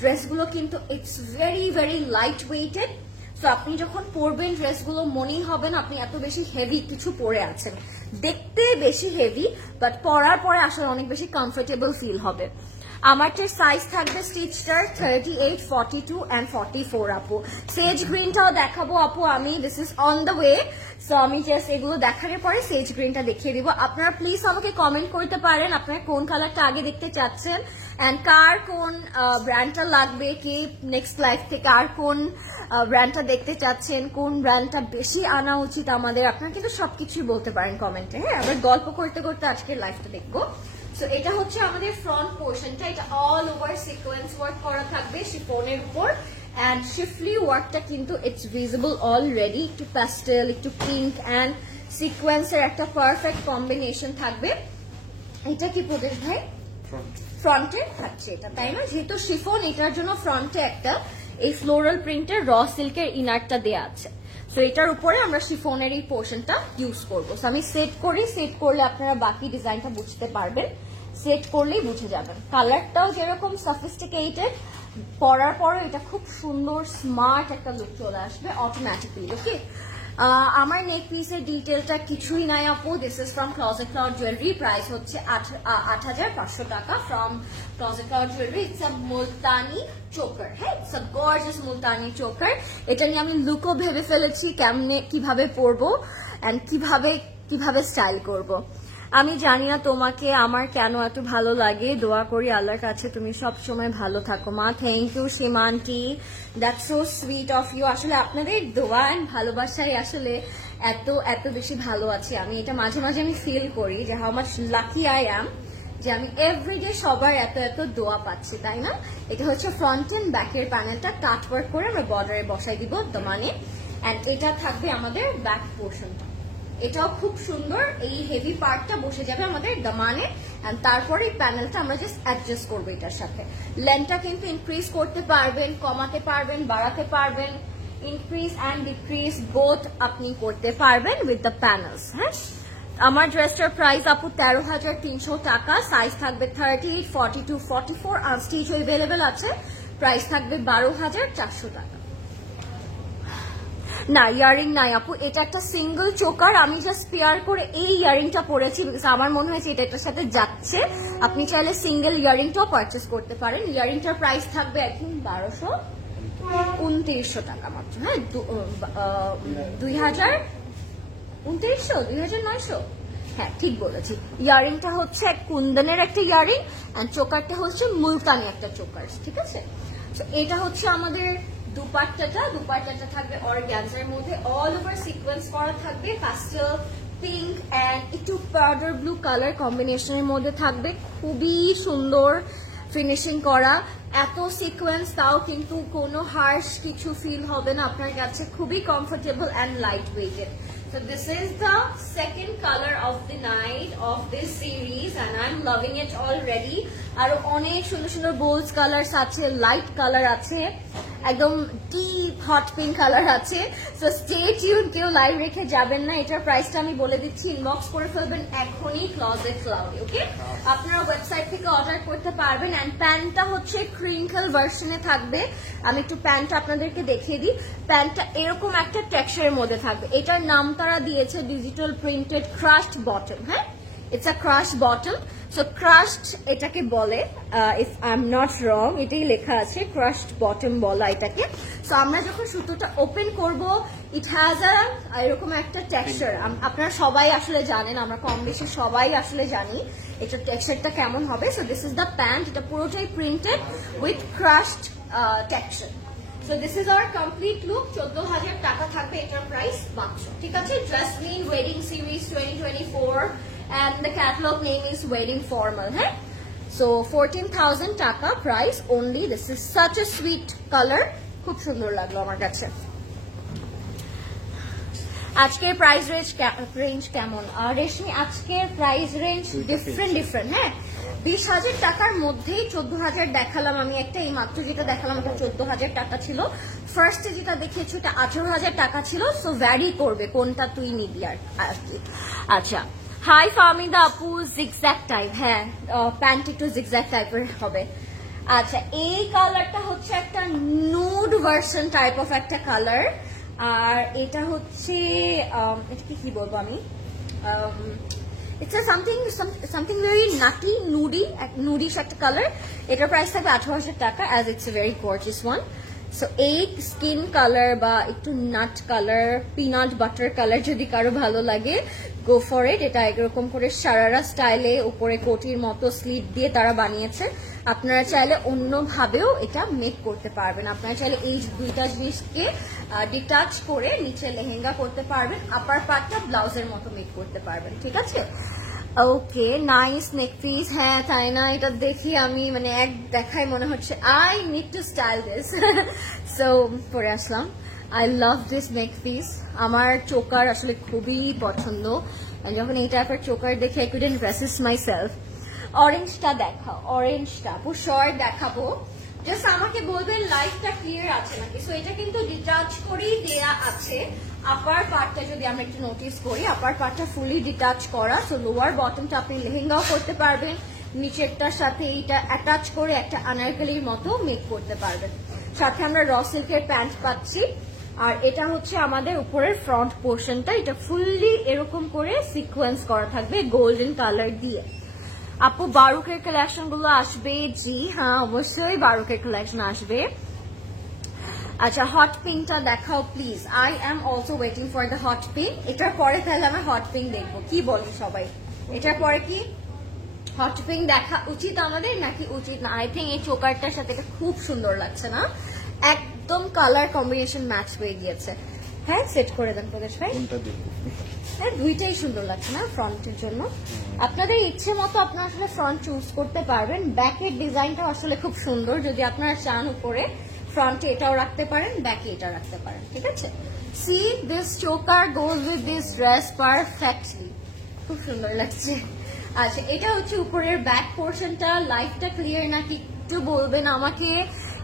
ড্রেসগুলো কিন্তু it's very very light weighted. তো আপনি যখন পরবেন ড্রেসগুলো মনেই হবে না আপনি এত বেশি হেভি কিছু পরে আছেন। দেখতে বেশি হেভি, বাট পরার পরে আসলে অনেক বেশি কমফোর্টেবল ফিল হবে। আমারটার সাইজ থাকবে স্টিচটার 38, 42 and 44 আপু। সেজ গ্রিনটাও দেখাবো আপু আমি, this is on the way. So আমি জাস্ট এগুলো দেখানোর পরে সেজ গ্রিনটা দেখিয়ে দিব। আপনারা প্লিজ আমাকে কমেন্ট করতে পারেন আপনারা কোন কালারটা আগে দেখতে চাচ্ছেন, এন্ড কার কোন ব্র্যান্ডটা লাগবে, কে নেক্সট লাইফ থেকে আর কোন ব্র্যান্ডটা দেখতে চাচ্ছেন, কোন ব্র্যান্ডটা বেশি আনা উচিত আমাদের। আপনারা কিন্তু সবকিছুই বলতে পারেন কমেন্টে। হ্যাঁ, আমরা গল্প করতে করতে আজকের লাইফটা দেখবো। সো এটা হচ্ছে আমাদের ফ্রন্ট পোর্শনটা, এটা অল ওভার সিকোয়েন্স ওয়ার্ক করা থাকবে শিফনের উপর, এন্ড শিফলি ওয়ার্কটা কিন্তু ইটস ভিজিবল অলরেডি। একটু প্যাস্টেল, একটু পিঙ্ক এন্ড সিকোয়েন্সের একটা পারফেক্ট কম্বিনেশন থাকবে। এটা কি প্রদেশ ভাই? ফ্রন্টে থাকছে এটা, তাই না? যেহেতু শিফন, এটার জন্য ফ্রন্টে একটা এই ফ্লোরাল প্রিন্টের র সিল্কের ইনারটা দেয়া আছে। সো এটার উপরে আমরা শিফনের এই পোর্শনটা ইউজ করবো। সো আমি সেট করি, সেট করলে আপনারা বাকি ডিজাইনটা বুঝতে পারবেন, সেট করলেই বুঝে যাবেন। কালারটাও যেরকম সফিস্টিকেটেড, পরার পরে এটা খুব সুন্দর স্মার্ট একটা লুক চলে আসবে অটোমেটিকলি। ওকে, আমার নেক পিসের ডিটেলটা কিছুই নাই আপু। This is from closet cloud jewellery. Price হচ্ছে 8,500 টাকা from closet cloud jewellery. It's a Multani choker. হ্যাঁ, it's a gorgeous Multani choker. এটা নিয়ে আমি লুকও ভেবে ফেলেছি কেমনে কিভাবে পরবো এন্ড কিভাবে স্টাইল করব। আমি জানি না তোমাকে আমার কেন এত ভালো লাগে, দোয়া করি আল্লাহর কাছে তুমি সব সময় ভালো থাকো মা। Thank you Simanti, that's so sweet of you. আসলে আপনাদের দোয়া এন্ড ভালোবাসায় আসলে এত বেশি ভালো আছি আমি। এটা মাঝে মাঝে আমি ফিল করি যে how much lucky I am যে আমি এভরিডে সবার এত দোয়া পাচ্ছি, তাই না? এটা হচ্ছে ফ্রন্ট এন্ড ব্যাকের প্যানেলটা কাট ওয়ার্ক করে আমরা বর্ডারে বসাই দিব দমানে, এন্ড এটা থাকবে আমাদের ব্যাক পোর্শনটা। এটাও খুব সুন্দর, এই হেভি পার্টটা বসে যাবে আমাদের দামানে, এন্ড তারপরে এই প্যানেলটা আমরা জাস্ট অ্যাডজাস্ট করবো এটার সাথে। লেন্থটা কিন্তু ইনক্রিজ করতে পারবেন, কমাতে পারবেন, বাড়াতে পারবেন, ইনক্রিজ এন্ড ডিক্রিজ বোথ আপনি করতে পারবেন উইথ দ্য প্যানেলস। হ্যাঁ, আমার ড্রেসটার প্রাইস আপু 13,300 টাকা। সাইজ থাকবে 38, 42, 44, আনস্টিচ অ্যাভেলেবেল আছে। প্রাইস থাকবে 12,400 টাকা। না, ইয়ারিং নাই আপু, এটা একটা সিঙ্গেল চোকার। আমি জাস্ট পেয়ার করে এই ইয়ারিংটা পরেছি বিকজ আমার মনে হয়েছে এটার সাথে যাচ্ছে। আপনি চাইলে সিঙ্গেল ইয়ারিংটাও পারচেস করতে পারেন। ইয়ারিংটার প্রাইস থাকবে এখন 1229 টাকা মাত্র। হ্যাঁ, 2,900। হ্যাঁ, ঠিক বলেছি। ইয়ারিংটা হচ্ছে কুন্দনের একটা ইয়ারিং, এন্ড চোকারটা হচ্ছে মুলতানি একটা চোকার। ঠিক আছে, সো এটা হচ্ছে আমাদের দুপাট্টাটা থাকবে অর্গানজার মধ্যে, অল ওভার সিকোয়েন্স করা থাকবে, প্যাস্টেল পিঙ্ক অ্যান্ড একটু পাউডার ব্লু কালার কম্বিনেশনের মধ্যে থাকবে, খুবই সুন্দর ফিনিশিং করা, এত সিকোয়েন্স, তাও কিন্তু কোনো হার্শ কিছু ফিল হবে না আপনার কাছে, খুবই comfortable and light weighted. So this is the second color of the night of this series and I'm loving it already. আরো অনেক সুন্দর সুন্দর বোল্ড কালারস আছে, লাইট কালার আছে, একদম ডিপ হট পিঙ্ক কালার আছে। সো স্টে টিউন, কেউ লাইভ রেখে যাবেন না। এটার প্রাইসটা আমি বলে দিচ্ছি, ইনবক্স করে ফেলবেন এখনই ক্লজেট ক্লাউডে, ওকে? আপনারা ওয়েবসাইট থেকে অর্ডার করতে পারবেন। অ্যান্ড প্যান্টটা হচ্ছে ক্রিঙ্কল ভার্সনে থাকবে। আমি একটু প্যান্টটা আপনাদেরকে দেখিয়ে দিই। প্যান্টটা এরকম একটা টেক্সচারের মধ্যে থাকবে। এটার নাম তারা দিয়েছে ডিজিটাল প্রিন্টেড ক্রাশড বটম। হ্যাঁ, it's a crush bottom. So crushed এটাকে বলে, if I am not wrong, এটাই লেখা আছে ক্রাশড বটম বলা এটাকে। সো আমরা যখন সুতোটা ওপেন করব, ইট হ্যাজ এরকম একটা টেক্সচার। আপনারা সবাই আসলে জানেন, আমরা কম বেশি সবাই আসলে জানি এটার টেক্সচারটা কেমন হবে। So this is the pant, এটা পুরোটাই printed with crushed texture. So this is hour complete look. 14,000 টাকা থাকবে এটার প্রাইস মাত্র, ঠিক আছে? Jasmine wedding series 2024 and the catalog name is Wedding Formal. Hey? So 14,000 taka price only. This is such a sweet color. খুব সুন্দর লাগলো আমার কাছে। আজকের প্রাইস রেঞ্জ কেমন রেশমি? আজকের প্রাইস রেঞ্জ ডিফারেন্ট। হ্যাঁ, 20,000 টাকার মধ্যেই 14,000 দেখালাম আমি একটা, এই মাত্র যেটা দেখালাম ওটা 14,000 টাকা ছিল। ফার্স্টে যেটা দেখিয়েছি ওটা 18,000 টাকা ছিল। সো ভ্যারি করবে কোনটা তুই নিবি আর কি। আচ্ছা, হাই ফাহমিদা আপু, জিগজ্যাগ টাইপ। হ্যাঁ, প্যান্ট একটু জিগজ্যাগ টাইপের হবে। আচ্ছা, এই কালারটা হচ্ছে একটা নুড ভার্সন টাইপ অফ একটা কালার, আর এটা হচ্ছে এটাকে কি বলবো আমি, ইটস সামথিং ভেরি নাটি নুডিশ একটা কালার। এটার প্রাইস থাকবে 18,000 টাকা, as it's a very gorgeous one. So এই স্কিন কালার বা একটু nut colour, peanut butter colour যদি কারো ভালো লাগে, গো ফর ইট। এটা এরকম করে সারারা স্টাইলে উপরে কোটির মতো স্লিট দিয়ে তারা বানিয়েছে। আপনারা চাইলে অন্যভাবেও এটা মেক করতে পারবেন। আপনারা চাইলে এই দুইটা জিনিসকে ডিটাচ করে নিচে লেহেঙ্গা করতে পারবেন, আপার পার্টটা ব্লাউজের মতো মেক করতে পারবেন, ঠিক আছে? ওকে, নাইস নেক পিস। হ্যাঁ, তাই না? এটা দেখি আমি মানে এক দেখায় মনে হচ্ছে I need to style this. So পরে আসলাম। I love this neck piece. আমার চোকার আসলে খুবই পছন্দ। যখন এই টাইপের চোকার দেখে I couldn't resist myself. অরেঞ্জটা দেখাও, অরেঞ্জটা শর্ট দেখাবো। জাস্ট আমাকে বলবেন লাইটটা ক্লিয়ার আছে নাকি। সো এটা কিন্তু ডিটাচ করেই দেয়া আছে। আপার পার্টটা যদি আমরা একটু নোটিস করি, আপার পার্টটা ফুলি ডিটাচ করা। সো লোয়ার বটমটা আপনি লেহেঙ্গাও করতে পারবেন, নিচেরটার সাথে এইটা অ্যাটাচ করে একটা আনারকলির মতো মেক করতে পারবেন। সাথে আমরা র সিল্কের প্যান্ট পাচ্ছি, আর এটা হচ্ছে আমাদের উপরের ফ্রন্ট পোর্শনটা, এটা ফুললি এরকম করে সিকোয়েন্স করা থাকবে গোল্ডেন কালার দিয়ে। আপু বারুকের কালেকশন গুলো আসবে? জি হ্যাঁ, অবশ্যই বারুকের কালেকশন আসবে। আচ্ছা, হট পিঙ্কটা দেখাও please. I am also waiting for the hot pink. এটার পরে তাহলে আমরা হট পিঙ্ক দেখবো, কি বলি সবাই? এটার পরে কি হট পিঙ্ক দেখা উচিত আমাদের নাকি উচিত না? আই থিঙ্ক এই চোকারটার সাথে এটা খুব সুন্দর লাগছে না? একদম কালার কম্বিনেশন ম্যাচ হয়ে গিয়েছে। হ্যাঁ, সেট করে দেন প্রদেশ ভাই। হ্যাঁ, দুইটাই সুন্দর লাগছে না ফ্রন্টের জন্য? আপনাদের ইচ্ছে মতো আপনারা আসলে ফ্রন্ট চুজ করতে পারবেন। ব্যাকের ডিজাইনটা আসলে খুব সুন্দর, যদি আপনারা চান উপরে ফ্রন্টে এটাও রাখতে পারেন, ব্যাকে এটা রাখতে পারেন, ঠিক আছে? C this choker goes with this dress perfectly, খুব সুন্দর লাগছে। আচ্ছা, এটা হচ্ছে উপরের ব্যাক পোর্শনটা। লাইটটা ক্লিয়ার নাকি একটু বলবেন আমাকে।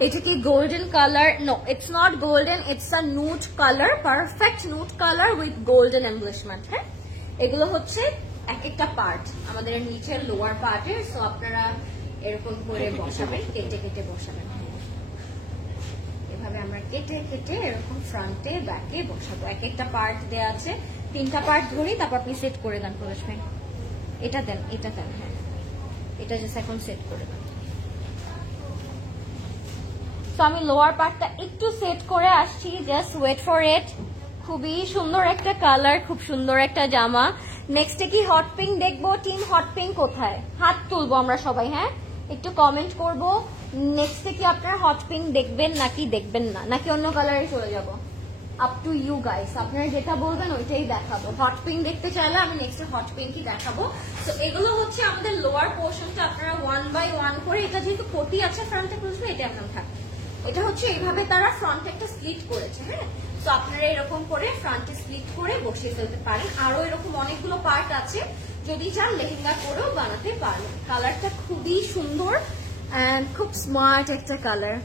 এটা কি golden colour? No, it's not golden, it's a nude colour, perfect nude colour with golden embellishment. হ্যাঁ, এগুলো হচ্ছে এক একটা পার্ট আমাদের নিচের লোয়ার পার্টের। সো আপনারা এরকম করে বসাবেন, কেটে কেটে বসাবেন। এভাবে আমরা কেটে কেটে এরকম ফ্রন্টে ব্যাকে বসাবো। এক একটা পার্ট দেওয়া আছে, 3টা পার্ট ধরি, তারপর আপনি সেট করে দেন প্রবেশ ভাই। এটা দেন, এটা দেন। হ্যাঁ, এটা জাস্ট এখন সেট করে দেন। তো আমি লোয়ার পার্টটা একটু সেট করে আসছি, জাস্ট ওয়েট ফর ইট। খুবই সুন্দর একটা কালার, খুব সুন্দর একটা জামা। নেক্সটে কি হট পিঙ্ক দেখবো? টিম হট পিঙ্ক কোথায়? হাত তুলবো আমরা সবাই। হ্যাঁ, একটু কমেন্ট করব নেক্সটে কি আপনারা হট পিঙ্ক দেখবেন নাকি দেখবেন না, নাকি অন্য কালারে চলে যাব। আপ টু ইউ গাইস, আপনারা যেটা বলবেন ওইটাই দেখাবো। হট পিঙ্ক দেখতে চাইলে আমি নেক্সট হট পিঙ্কই দেখাবো। তো এগুলো হচ্ছে আমাদের লোয়ার পোর্শনটা, আপনারা 1 বাই 1 করে, এটা যেহেতু কোটি আছে ফ্রন্টে বুঝবে এটা এমন থাকে। এটা হচ্ছে এইভাবে তারা ফ্রন্টে একটা স্লিট করেছে, হ্যাঁ। তো আপনারা এরকম করে ফ্রন্টে স্লিট করে বসিয়ে ফেলতে পারেন। আরো এরকম অনেকগুলো পার্ট আছে, যদি চান লেহেঙ্গা করেও বানাতে পারেন। কালারটা খুবই সুন্দর এন্ড খুব স্মার্ট একটা কালার।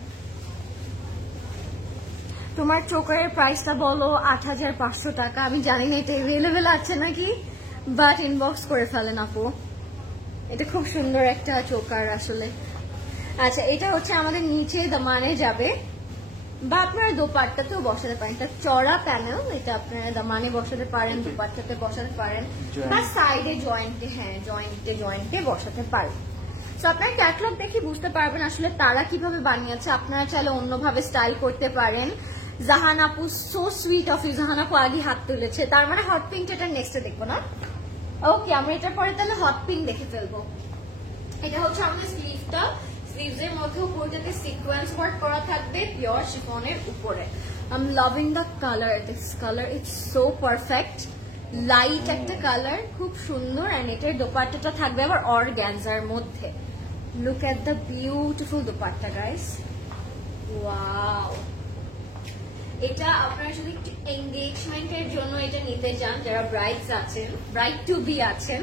তোমার চোকারের প্রাইসটা বলো। ৮৫০০ টাকা। আমি জানি না এটা অ্যাভেলেবেল আছে নাকি, বাট ইনবক্স করে ফেলেন আপু। এটা খুব সুন্দর একটা চোকার আসলে। আচ্ছা, এটা হচ্ছে আমাদের নিচে দামানে যাবে, বা আপনারা দোপাট্টাতেও বসাতে পারেন। এটা চড়া প্যানেল, এটা আপনারা দামানে বসাতে পারেন, দোপাট্টাতে বসাতে পারেন, বা সাইডে জয়েন্টে, হ্যাঁ জয়েন্টে বসাতে পারেন। তো আপনারা ক্যাটালগ দেখে বুঝতে পারবেন আসলে তারা কিভাবে বানিয়েছে। আপনারা চাইলে অন্যভাবে স্টাইল করতে পারেন। জাহান আপু, সো সুইট অফ ইউ। জাহান আপু আগে হাত তুলেছে, তার মানে হট পিঙ্ক এটা নেক্সটে দেখবো না। ওকে, আমরা এটার পরে তাহলে হট পিঙ্ক দেখে ফেলবো। এটা হচ্ছে আমাদের স্লিভটা। স্লিভসের মধ্যে উপরটাতে সিকোয়েন্স ওয়ার্ক করা থাকবে পিওর শিফনের উপরে। I am loving the colour. This colour is so perfect, light একটা কালার, খুব সুন্দর। এন্ড এটার দোপাট্টাটা থাকবে আবার অর্গানজার মধ্যে। Look at the beautiful dupatta guys, wow. এটা আপনারা যদি এনগেজমেন্টের জন্য এটা নিতে চান, যারা ব্রাইডস আছেন, ব্রাইড টু বি আছেন,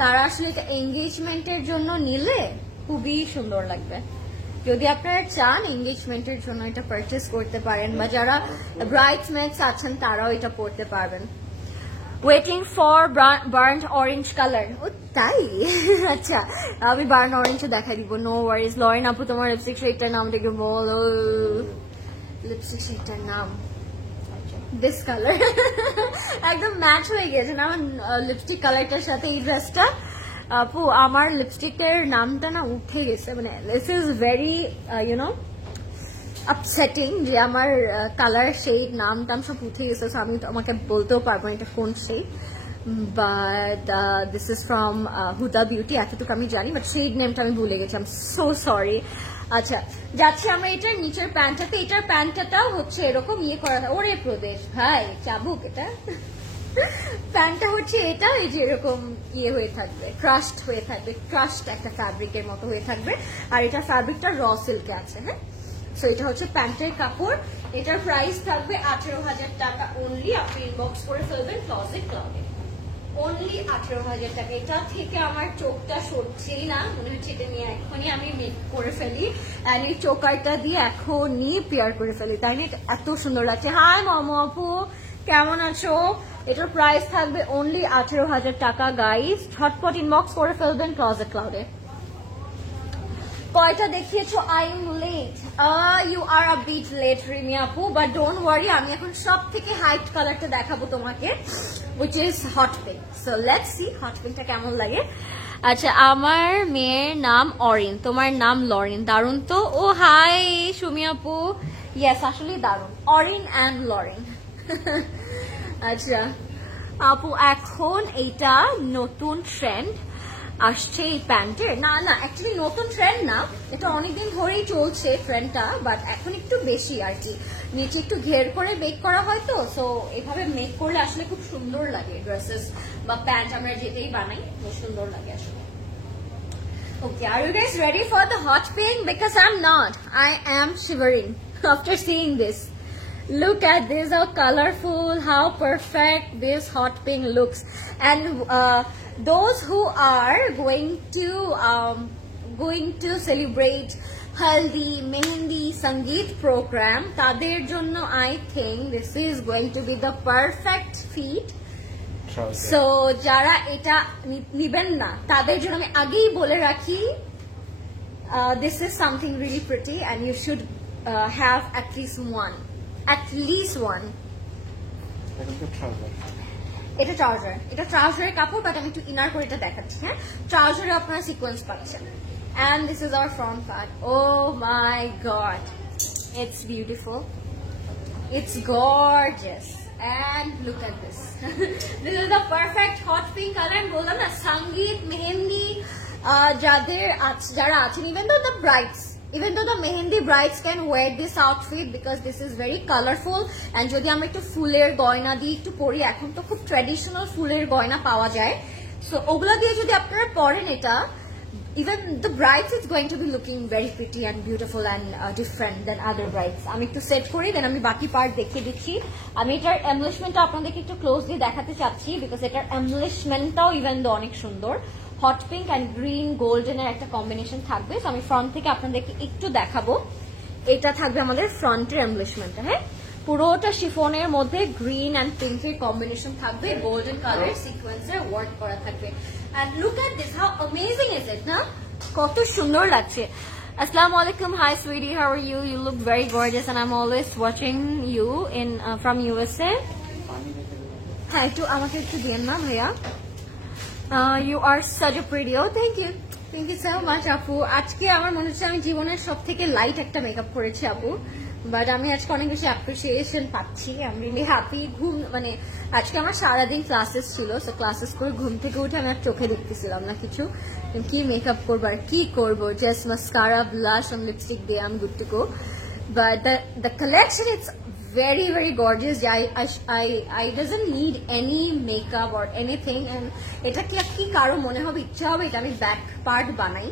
তারা আসলে এটা এনগেজমেন্টের জন্য নিলে খুবই সুন্দর লাগবে। যদি আপনারা চান এনগেজমেন্টের জন্য এটা পারচেস করতে পারেন, বা যারা ব্রাইডসমেডস আছেন তারাও এটা পরতে পারবেন। Waiting for burnt orange colour. ও তাই, আচ্ছা আমি বার্ন অরেঞ্জ দেখাই দিব, নো ওয়ারিজ। লরেন আপু তোমার লিপস্টিক শেডটার নাম দেখে বলো। লিপস্টিক শেডটার নাম দিস কালার। একদম ম্যাচ হয়ে গেছে না আমার লিপস্টিক কালারটার সাথে এই ড্রেসটা। আপু আমার লিপস্টিকের নামটা না উঠে গেছে, মানে this is very you know upsetting যে আমার কালার শেড নাম টাম সব উঠে গেছে। আমি আমাকে বলতেও পারবো এটা কোন shade, but this is from Huda Beauty, এতটুকু আমি জানি, বাট শেড নেমটা আমি ভুলে গেছি। I am so sorry. আচ্ছা, যাচ্ছি আমরা এটার নিচের প্যান্টটাতে। এটার প্যান্টটাও হচ্ছে এরকম ইয়ে করা। ওরে প্রদেশ ভাই, চাবুক এটা। প্যান্টটা হচ্ছে এটা, এই যে এরকম ইয়ে হয়ে থাকবে, ক্রাশড হয়ে থাকবে, ক্রাশড একটা ফ্যাব্রিকের মতো হয়ে থাকবে। আর এটা ফ্যাব্রিকটা র সিল্কে আছে, হ্যাঁ। সো এটা হচ্ছে প্যান্টের কাপড়। এটার প্রাইস থাকবে 18,000 টাকা অনলি। আপনি ইনবক্স করে ফেলবেন ক্লজেট ক্লাউডে, অনলি 18,000 টাকা। এটা থেকে আমার চোখটা সরছেই না, মনে হচ্ছে এটা নিয়ে এখনই আমি মেক করে ফেলি, এন্ড এই চোকারটা দিয়ে এখনই পেয়ার করে ফেলি, তাই না? এত সুন্দর লাগছে। হাই মামু আপু, কেমন আছো? এটার প্রাইস থাকবে অনলি 18,000 টাকা গাইস। ঝটপট ইনবক্স করে ফেলবেন ক্লজেট ক্লাউডে। কয়টা দেখিয়েছো? I am late. You are a bit late Rimi আপু, বাট ডোন্ট ওয়ারি, আমি এখন সব থেকে হাইট কালারটা দেখাবো তোমাকে, which is hot pink. So let's see hot pinkটা কেমন লাগে। আচ্ছা, আমার মেয়ের নাম অরিন, তোমার নাম লরিন। দারুন তো। ও হাই সুমি আপু, ইয়েস আসলে দারুন, অরিন অ্যান্ড লরিন। আচ্ছা আপু, এখন এইটা নতুন ট্রেন্ড আসছে এই প্যান্টের। না না, অ্যাকচুয়ালি নতুন ট্রেন্ড না, এটা অনেকদিন ধরেই চলছে ট্রেন্ডটা, বাট এখন একটু বেশি আর কি। নিচে একটু ঘের করে মেক করা হয় তো, সো এভাবে মেক করলে আসলে খুব সুন্দর লাগে। ড্রেসেস বা প্যান্ট আমরা যেটাই বানাই খুব সুন্দর লাগে আসলে। Okay, are you guys ready for the hot pink? Because I'm not. I am shivering after seeing this. Look at this, how colorful, how perfect this hot pink looks. And those who are going to celebrate haldi, mehendi, sangeet program, tader jonno I think this is going to be the perfect fit. So jara eta niben na tader jonno ami agei bole rakhi, this is something really pretty and you should have at least one. এটা ট্রাউজার, এটা ট্রাউজারের কাপড়, বাট আমি একটু ইনার করে এটা দেখাচ্ছি। হ্যাঁ, ট্রাউজারে আপনারা সিকোয়েন্স পাচ্ছেন, and this is our front part. Oh my god, it's beautiful, it's gorgeous, and look at this. This is the perfect hot pink color. আমি বললাম না, সঙ্গীত, মেহেন্দি, যারা আছেন, even though the mehendi brides can wear this outfit because this is very colorful, and যদি আমরা একটু ফুলের গয়না দিয়ে একটু পরি, এখন তো খুব ট্র্যাডিশনাল ফুলের গয়না পাওয়া যায়, সো ওগুলা দিয়ে যদি আপনারা পরেন এটা, even the brides is going to be looking very pretty and beautiful and different than other brides. আমি একটু সেট করি, দেন আমি বাকি পার্ট দেখিয়ে দিচ্ছি। আমি এটার এমব্লিশমেন্টটা আপনাদেরকে একটু ক্লোজলি দেখাতে চাচ্ছি বিকজ এটার এমব্লিশমেন্টটাও ইভেন দো অনেক সুন্দর। হট পিঙ্ক অ্যান্ড গ্রিন গোল্ডেনের একটা কম্বিনেশন থাকবে। সো আমি ফ্রন্ট থেকে আপনাদেরকে একটু দেখাবো। এটা থাকবে আমাদের ফ্রন্টের এমব্লিশমেন্টটা। হ্যাঁ, পুরোটা শিফনের মধ্যে গ্রিন অ্যান্ড পিঙ্কের কম্বিনেশন থাকবে, গোল্ডেন কালার সিকোয়েন্সের ওয়ার্ক করা থাকবে। And look at this, how amazing is it, na? কত সুন্দর লাগছে। Assalamu alaikum, hi sweetie, how are you? You look very gorgeous and I'm always watching you in from USA. Hi, একটু আমাকে একটু দিয়েন না ভাইয়া। You are such a pretty, oh thank you so much আপু। আজকে আমার মনে হচ্ছে আমি জীবনের সব থেকে লাইট একটা মেকআপ করেছি আপু, বাট আমি আজকে অনেক বেশি অ্যাপ্রিসিয়েশন পাচ্ছি। আমি রিয়েলি হ্যাপি। মানে আজকে আমার সারাদিন ক্লাসেস ছিল, সো ক্লাসেস করে ঘুম থেকে উঠে আমি আর চোখে দেখতেছিলাম না কিছু, কি মেকআপ করবো আর কি করবো, just mascara blush on lipstick দিয়ে আমি good to go. But the collection it's very very gorgeous. I doesn't need any makeup or anything, and এটা কি কারো মনে হবে ইচ্ছা হবে এটা আমি ব্যাক পার্ট বানাই।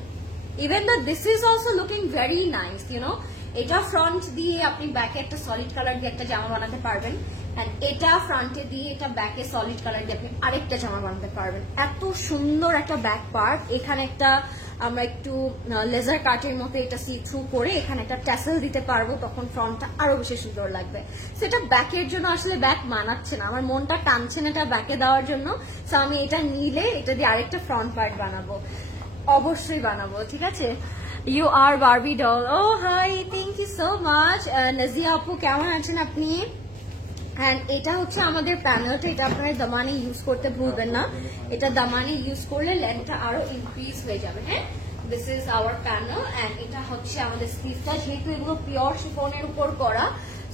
even though this is also looking very nice, you know, এটা ফ্রন্ট দিয়ে আপনি ব্যাকে একটা সলিড কালার দিয়ে একটা জামা বানাতে পারবেন, এন্ড এটা ফ্রন্টে দিয়ে এটা ব্যাকে সলিড কালার দিয়ে আপনি আরেকটা জামা বানাতে পারবেন। এত সুন্দর একটা ব্যাক পার্ট। এখানে একটা আমরা একটু লেজার কাটের মতো এটা সি থ্রু করে এখানে একটা ট্যাসেল দিতে পারবো, তখন ফ্রন্টটা আরো বেশি সুন্দর লাগবে। সেটা ব্যাকের জন্য আসলে ব্যাক মানাচ্ছে না, আমার মনটা টানছে না এটা ব্যাকে দেওয়ার জন্য, সো আমি এটা নিলে এটা দিয়ে আরেকটা ফ্রন্ট পার্ট বানাবো, অবশ্যই বানাবো, ঠিক আছে। You are Barbie doll. Oh hi, thank you so much. Nazia আপু কেমন আছেন আপনি? And এটা হচ্ছে আমাদের প্যানেলটা, এটা আপনারা দামানে ইউজ করতে ভুলবেন না, এটা দামানে ইউজ করলে লেন্থটা আরো ইনক্রিজ হয়ে যাবে। হ্যাঁ, this is hour panel and এটা হচ্ছে আমাদের স্লিভটা, যেহেতু এগুলো পিওর শিফনের উপর করা,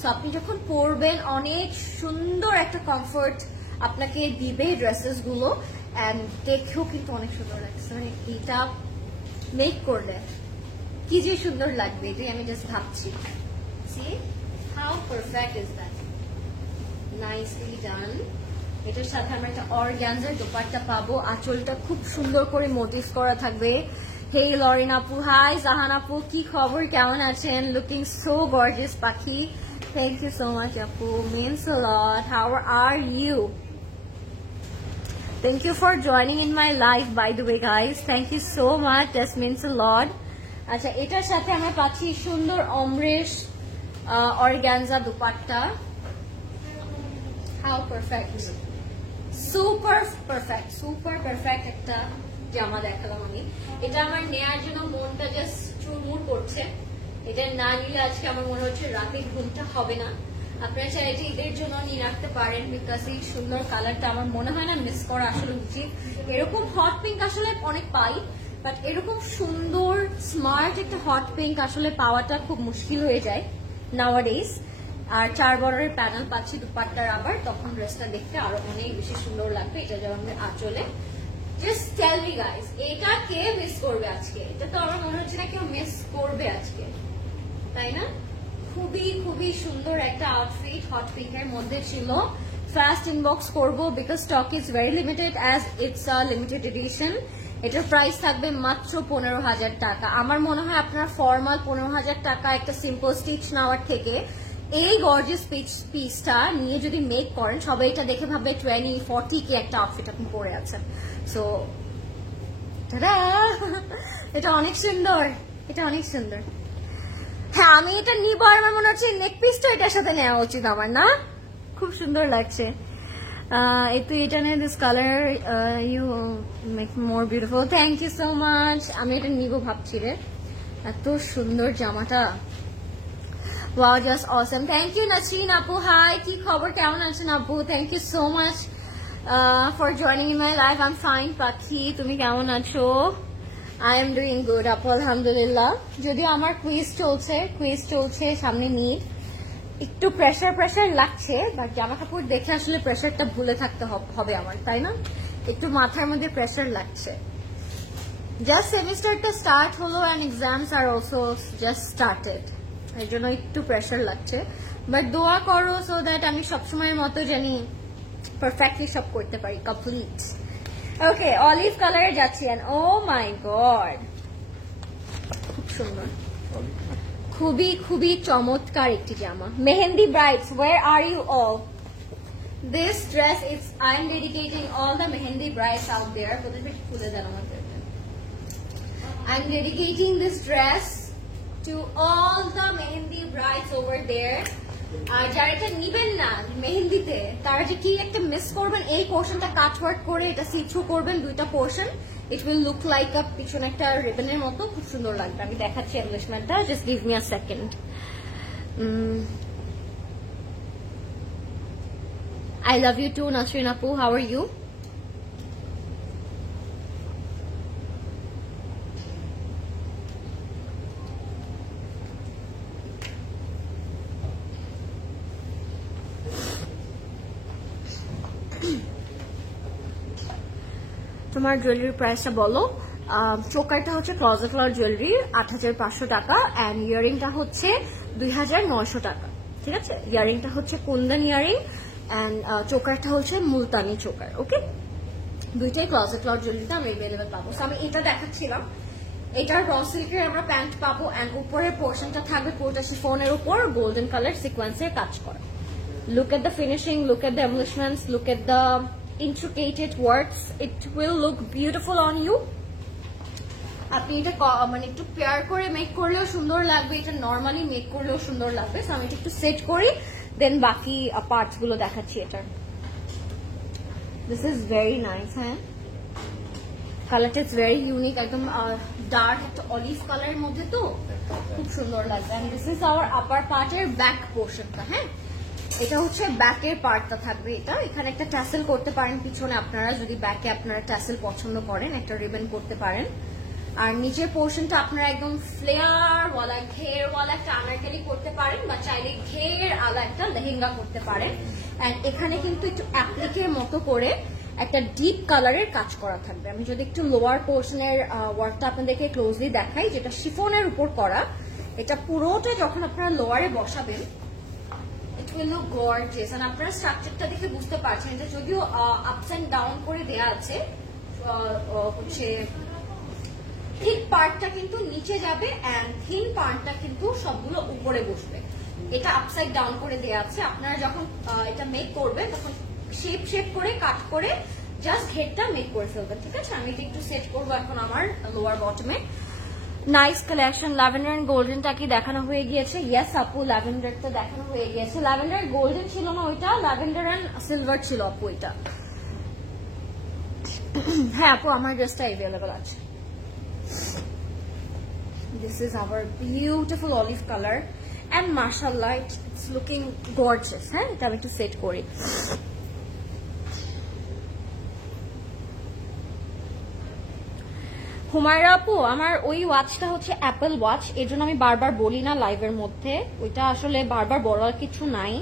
সো আপনি যখন পরবেন অনেক সুন্দর একটা কমফোর্ট আপনাকে দিবে ড্রেসেস গুলো, অ্যান্ড দেখেও কিন্তু অনেক সুন্দর লাগছে। মানে এটা মেক করলে কি যে সুন্দর লাগবে এটাই আমি জাস্ট ভাবছি। See how perfect is that? Nicely done. এটার সাথে আমরা একটা অর্গানজার দোপাট্টা পাবো, আঁচলটা খুব সুন্দর করে মোটিভ করা থাকবে। হেই লরিন আপু, হাই জাহান আপু, কি খবর, কেমন আছেন? লুকিং সো গর্জিয়াস পাখি, থ্যাংক ইউ সো মাচ আপু, means a lot. How are you? Thank you for joining in my live by the way guys, thank you so much, that means a lot. আচ্ছা, এটার সাথে আমরা পাচ্ছি সুন্দর অমরেশ organza dupatta. How perfect, super perfect একটা জামা দেখালাম আমি। এটা আমার নেয়ার জন্য মনটা জাস্ট চুরমুর করছে, এটা না নিলে আজকে আমার মনে হচ্ছে রাতে ঘুমটা হবে না। আপনারা চাইলে এটা ঈদের জন্য নিয়ে রাখতে পারেন, বিকজ এই সুন্দর কালারটা আমার মনে হয় না মিস করা আসলে উচিত। এরকম হট পিঙ্ক আসলে অনেক পাই, বাট এরকম সুন্দর স্মার্ট একটা হট পিঙ্ক আসলে পাওয়াটা খুব মুশকিল হয়ে যায় নাওয়াডেজ। আর 4 বর্ডারের প্যানেল পাচ্ছি দুপাট্টার, আবার তখন ড্রেসটা দেখতে আরো অনেক বেশি সুন্দর লাগবে। এটা যেমন আঁচলে, জাস্ট টেল মি গাইস, এটা কে মিস করবে আজকে? এটা তো আমার মনে হচ্ছে না কেউ মিস করবে আজকে, তাই না? খুবই সুন্দর একটা আউটফিট হট পিঙ্কের মধ্যে ছিল। ফার্স্ট ইনবক্স করবো because stock is very limited, as it's a limited edition. এটার প্রাইস থাকবে মাত্র 15,000 টাকা। আমার মনে হয় আপনার ফর্মাল 15,000 টাকা একটা সিম্পল স্টিচ নেওয়ার থেকে এই গর্জিয়াস পিসটা নিয়ে যদি মেক করেন, সবাই এটা দেখে ভাববে 20-40 কি একটা আউটফিট আপনি পরে আছেন। সো এটা অনেক সুন্দর, এটা অনেক সুন্দর। হ্যাঁ, আমি এটা নিব, আর আমার মনে হচ্ছে নেক পিসটা এটার সাথে নেওয়া উচিত আমার, না? খুব সুন্দর লাগছে। একটু এটা নিয়ে, this colour you make more beautiful, thank you so much. আমি এটা নিব ভাবছি রে, এত সুন্দর জামাটা। Wow, just awesome. Thank you, Nasreen Apu. Hi, কি খবর, কেমন আছেন আপু? Thank you so much for joining in my life. I'm fine, পাখি, তুমি কেমন আছো? I am doing good, আপু, আলহামদুলিল্লাহ। যদিও আমার কুইজ চলছে সামনে, নিড একটু প্রেশার লাগছে, বাট জামা কাপড় দেখে আসলে প্রেশারটা ভুলে থাকতে হবে আমার, তাই না? একটু মাথার মধ্যে প্রেশার লাগছে। জাস্ট সেমিস্টারটা স্টার্ট হলো and exams are also just started, এর জন্য একটু প্রেশার লাগছে, বাট দোয়া করো সো দ্যাট আমি সবসময়ের মতো জানি পারফেক্টলি সব করতে পারি, কমপ্লিট। ওকে, অলিভ কালারে যাচ্ছি এন্ড ও মাই গড, খুব সুন্দর, খুবই খুবই চমৎকার একটি জামা। Mehndi brides, where are you all? This dress is, I am dedicating all the Mehendi brides out there. I'm dedicating this dress to all the Mehendi brides over there. যারা এটা নিবেন না মেহেন্দিতে, তারা যে কি একটা মিস করবেন, এই পোর্শনটা কাট ওয়ার্ক করে এটা সিথ্রু করবেন, দুইটা portion, it will look like a পিছনে একটা রিবনের মতো, খুব সুন্দর লাগবে। আমি দেখাচ্ছি এমব্লিশমেন্টটা, just give me a second. I love you too, Nasreen Apu. How are you? তোমার জুয়েলারি প্রাইসটা বলো। চোকারটা হচ্ছে ক্লোজেট ফ্লাওয়ার জুয়েলারি ৮৫০০ টাকা, অ্যান্ড ইয়ারিংটা হচ্ছে ২৯০০ টাকা। ঠিক আছে, ইয়ারিংটা হচ্ছে কুন্দন ইয়ারিং অ্যান্ড চোকারটা হচ্ছে মুলতানি চোকার। ওকে, দুইটাই ক্লোজেট ফ্লাওয়ার জুয়েলারিতে আমরা এভেলেবেল পাবো। আমি এটা দেখাচ্ছিলাম, এটার র সিল্কের আমরা প্যান্ট পাবো, অ্যান্ড উপরের পোর্শনটা থাকবে পুরোটা শিফনের উপর গোল্ডেন কালার সিকোয়েন্সের কাজ করা। Look at the finishing, look at the embellishments, look at the intricated works. It will look beautiful on you. আপনি এটা মানে একটু পেয়ার করে মেক করলেও সুন্দর লাগবে, এটা নরমালি মেক করলেও সুন্দর লাগবে। সো আমি এটা একটু সেট করি, দেন বাকি পার্টস গুলো দেখাচ্ছি এটার। This is very nice. হ্যাঁ, কালারটা ইজ ভেরি ইউনিক, একদম ডার্ক একটা অলিভ কালারের মধ্যে, তো খুব সুন্দর লাগবে। এন্ড দিস ইজ আওয়ার আপার পার্টের ব্যাক পোর্শনটা। হ্যাঁ, এটা হচ্ছে ব্যাকের পার্টটা থাকবে। এটা এখানে একটা ট্যাসেল করতে পারেন পিছনে, আপনারা যদি ব্যাকে আপনারা ট্যাসেল পছন্দ করেন একটা রিবন করতে পারেন। আর নিচের পোর্শনটা আপনারা একদম ফ্লেয়ার ওয়ালা, ঘের ওয়ালা একটা আনারকলি করতে পারেন, বা চাইলে ঘের আলা একটা লেহেঙ্গা করতে পারেন। এন্ড এখানে কিন্তু একটু অ্যাপ্লিকের মতো করে একটা ডিপ কালারের কাজ করা থাকবে। আমি যদি একটু লোয়ার পোর্শনের ওয়ার্কটা আপনাদেরকে ক্লোজলি দেখাই, যেটা শিফনের উপর করা, এটা পুরোটা যখন আপনারা লোয়ারে বসাবেন it will look gorgeous, and আপনারা স্ট্রাকচারটা দেখে বুঝতে পারছেন যে যদিও আপস এন্ড ডাউন করে দেয়া আছে, হচ্ছে থিক পার্টটা কিন্তু নিচে যাবে এন্ড থিন পার্টটা কিন্তু সবগুলো উপরে বসবে। এটা আপসাইড ডাউন করে দেয়া আছে। আপনারা যখন এটা মেক করবেন তখন শেপ শেপ করে কাট করে জাস্ট হেডটা মেক করে ফেলবেন। ঠিক আছে, আমি এটা একটু সেট করবো এখন আমার লোয়ার বটমে। Nice collection. ল্যাভেন্ডার এন্ড গোল্ডেনটা কি দেখানো হয়ে গিয়েছে? ইয়েস আপু, ল্যাভেন্ডারটা দেখানো হয়ে গিয়েছে। ল্যাভেন্ডার গোল্ডেন ছিল না ওইটা, ল্যাভেন্ডার এন্ড সিলভার ছিল আপু এটা। হ্যাঁ আপু, আমার ড্রেসটা অ্যাভেলেবল আছে। This is our beautiful olive colour and মাশাআল্লাহ ইটস লুকিং গর্জিয়াস। হ্যাঁ, এটা আমি একটু সেট করি। হুমায়রা আপু, আমার ওই ওয়াচটা হচ্ছে অ্যাপল ওয়াচ, এর জন্য আমি বারবার বলি না লাইভের মধ্যে, ওইটা আসলে বারবার বলার কিছু নাই।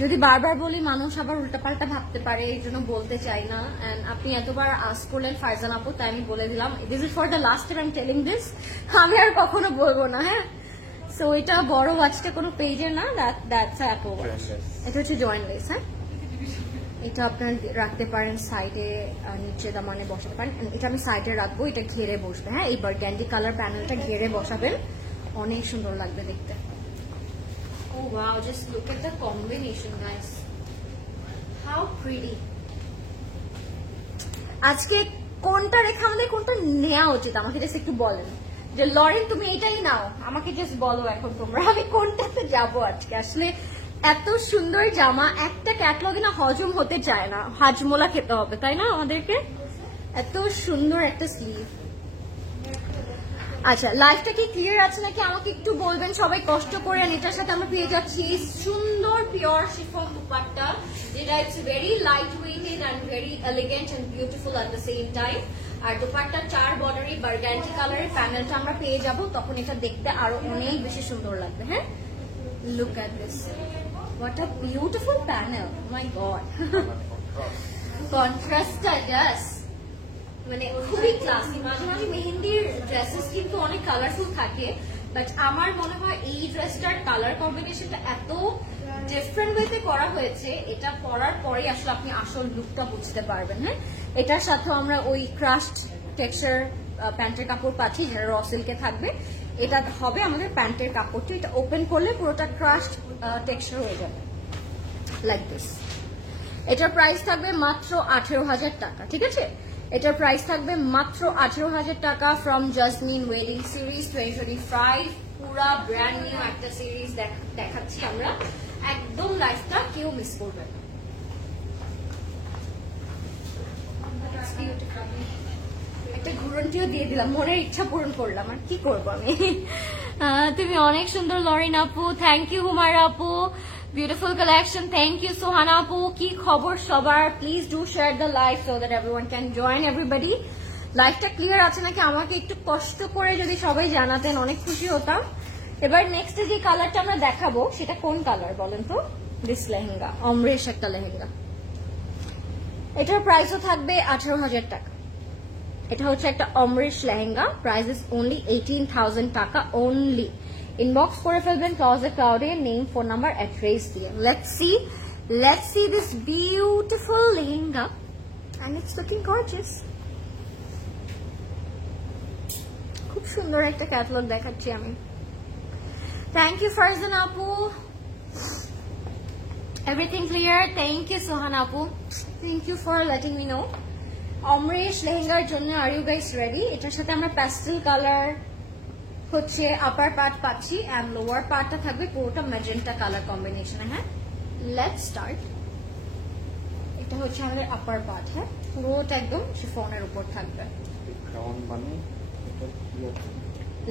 যদি বারবার বলি মানুষ আবার উল্টাপাল্টা ভাবতে পারে, এই জন্য বলতে চাই না। এন্ড আপনি এতবার আস্ক করলেন ফারজান আপু, তাই আমি বলে দিলাম, this is for the last time I am telling this, আমি আর কখনো বলবো না। হ্যাঁ, সো এটা বড় ওয়াচটা কোনো পেজে না, দ্যাটস অ্যাপল ওয়াচ। এটা হচ্ছে জয়েন্টলেস। হ্যাঁ, এটা আপনারা রাখতে পারেন সাইডে, নিচে দামানে বসাতে পারেন। এটা আমি সাইডে রাখবো, এটা ঘেরে বসবে। হ্যাঁ, এই বার্গান্ডি কালার প্যানেলটা ঘেরে বসাবেন, অনেক সুন্দর লাগবে দেখতে। Oh wow, just look at the combination guys, how pretty. আজকে কোনটা রেখে আমাদের কোনটা নেওয়া উচিত আমাকে জাস্ট একটু বলেন, যে লরেন তুমি এটাই নাও, আমাকে জাস্ট বলো এখন তোমরা আমি কোনটাতে যাবো আজকে। আসলে এত সুন্দর জামা একটা ক্যাটলগে না হজম হতে চায় না, হাজমোলা খেতে হবে তাই না আমাদেরকে। এত সুন্দর একটা স্লিভ। আচ্ছা, লাইভটা কি ক্লিয়ার আছে নাকি আমাকে একটু বলবেন সবাই কষ্ট করে। এটার সাথে আমরা পেয়ে যাচ্ছি সুন্দর পিওর শিফন দুপাট্টা, যেটা it's very light weighted and very elegant and beautiful at the same time. আর দুপাট্টা 4 বর্ডারি বার্গান্ডি কালারের প্যানেলটা আমরা পেয়ে যাব, তখন এটা দেখতে আরো অনেক বেশি সুন্দর লাগবে। হ্যাঁ, look at this, what a beautiful panel, oh my god. Contrast just মানে খুবই ক্লাসি। মাঝে মাঝে মেহেন্দির ড্রেসেস কিন্তু অনেক কালারফুল থাকে, বাট আমার মনে হয় এই ড্রেসটার কালার কম্বিনেশনটা এত ডিফারেন্ট ওয়েতে করা হয়েছে, এটা পরার পরে আসলে আপনি আসল লুকটা বুঝতে পারবেন। হ্যাঁ, এটার সাথেও আমরা ওই ক্রাশড টেক্সচার প্যান্টের কাপড় পাচ্ছি, যেটা র সিল্কে থাকবে। এটা হবে আমাদের প্যান্টের কাপড়টা, এটা ওপেন করলে পুরোটা ক্রাশড টেক্সচার হয়ে যাবে লাইক দিস। এটার প্রাইস থাকবে মাত্র 18,000 টাকা, ঠিক আছে? এটার প্রাইস থাকবে মাত্র 18,000 টাকা ফ্রম জাসমিন ওয়েডিং সিরিজ 2025। পুরা ব্র্যান্ড নিউ একটা সিরিজ দেখাচ্ছি আমরা, একদম লাইফটা কেউ মিস করবে না। একটা ঘুরনটিও দিয়ে দিলাম, মনের ইচ্ছা পূরণ করলাম, আর কি করবো আমি। তুমি অনেক সুন্দর লরিন আপু, থ্যাংক ইউ হুমায়রা আপু, beautiful collection, thank you Sohana আপু। কি খবর সবার? Please do share the live so that everyone can join. Everybody, লাইভটা ক্লিয়ার আছে নাকি আমাকে একটু কষ্ট করে যদি সবাই জানাতেন, অনেক খুশি হতাম। এবার নেক্সট যে কালারটা আমরা দেখাবো সেটা কোন কালার বলেন তো? দিস লেহেঙ্গা, অমরেশ একটা লেহেঙ্গা। এটার প্রাইসও থাকবে 18,000 টাকা। এটা হচ্ছে একটা Amaresh lehenga, price is only 18,000 টাকা অনলি। ইনবক্স করে ফেলবেন ক্লজেট ক্লাউডে, নেম, ফোন নাম্বার, অ্যাড্রেস দিয়ে। Let's see this beautiful lehenga and it's looking gorgeous. খুব সুন্দর একটা ক্যাটালগ দেখাচ্ছি আমি। থ্যাংক ইউ ফারজান আপু, everything clear. Thank you Sohan আপু, thank you for letting me know. Amaresh লেহেঙ্গার জন্য আর ইউ গাইস রেডি? এটার সাথে আমরা প্যাস্টেল কালার হচ্ছে আপার পার্ট পাচ্ছি, এন্ড লোয়ার পার্টটা থাকবে পুরোটা ম্যাজেন্টা কালার কম্বিনেশনে। হ্যাঁ, লেটস স্টার্ট। এটা হচ্ছে আমাদের আপার পার্ট। হ্যাঁ, পুরোটা একদম শিফনের উপর থাকবে।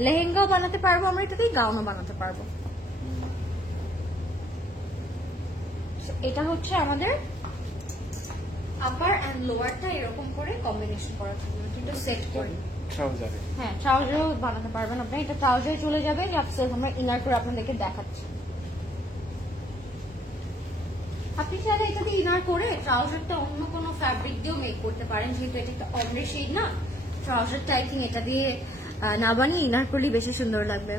লেহেঙ্গাও বানাতে পারবো আমরা, এটাতেই গাউনও বানাতে পারবো। এটা হচ্ছে আমাদের আপার এন্ড লোয়ারটা এরকম করে কম্বিনেশন করা থাকবে, এটা সেট করে ট্রাউজারে। হ্যাঁ, ট্রাউজারও বানাতে পারবেন আপনি, এটা ট্রাউজারে চলে যাবে। আমরা ইনার করে আপনাদেরকে দেখাচ্ছি। আপনি চাইলে এটাতে ইনার করে ট্রাউজারটা অন্য কোনো ফ্যাব্রিক দিয়েও মেক করতে পারেন, যেহেতু এটা একটা অমরেশ শেড না। ট্রাউজারটা আই থিঙ্ক এটা দিয়ে না বানিয়ে ইনার করলেই বেশি সুন্দর লাগবে।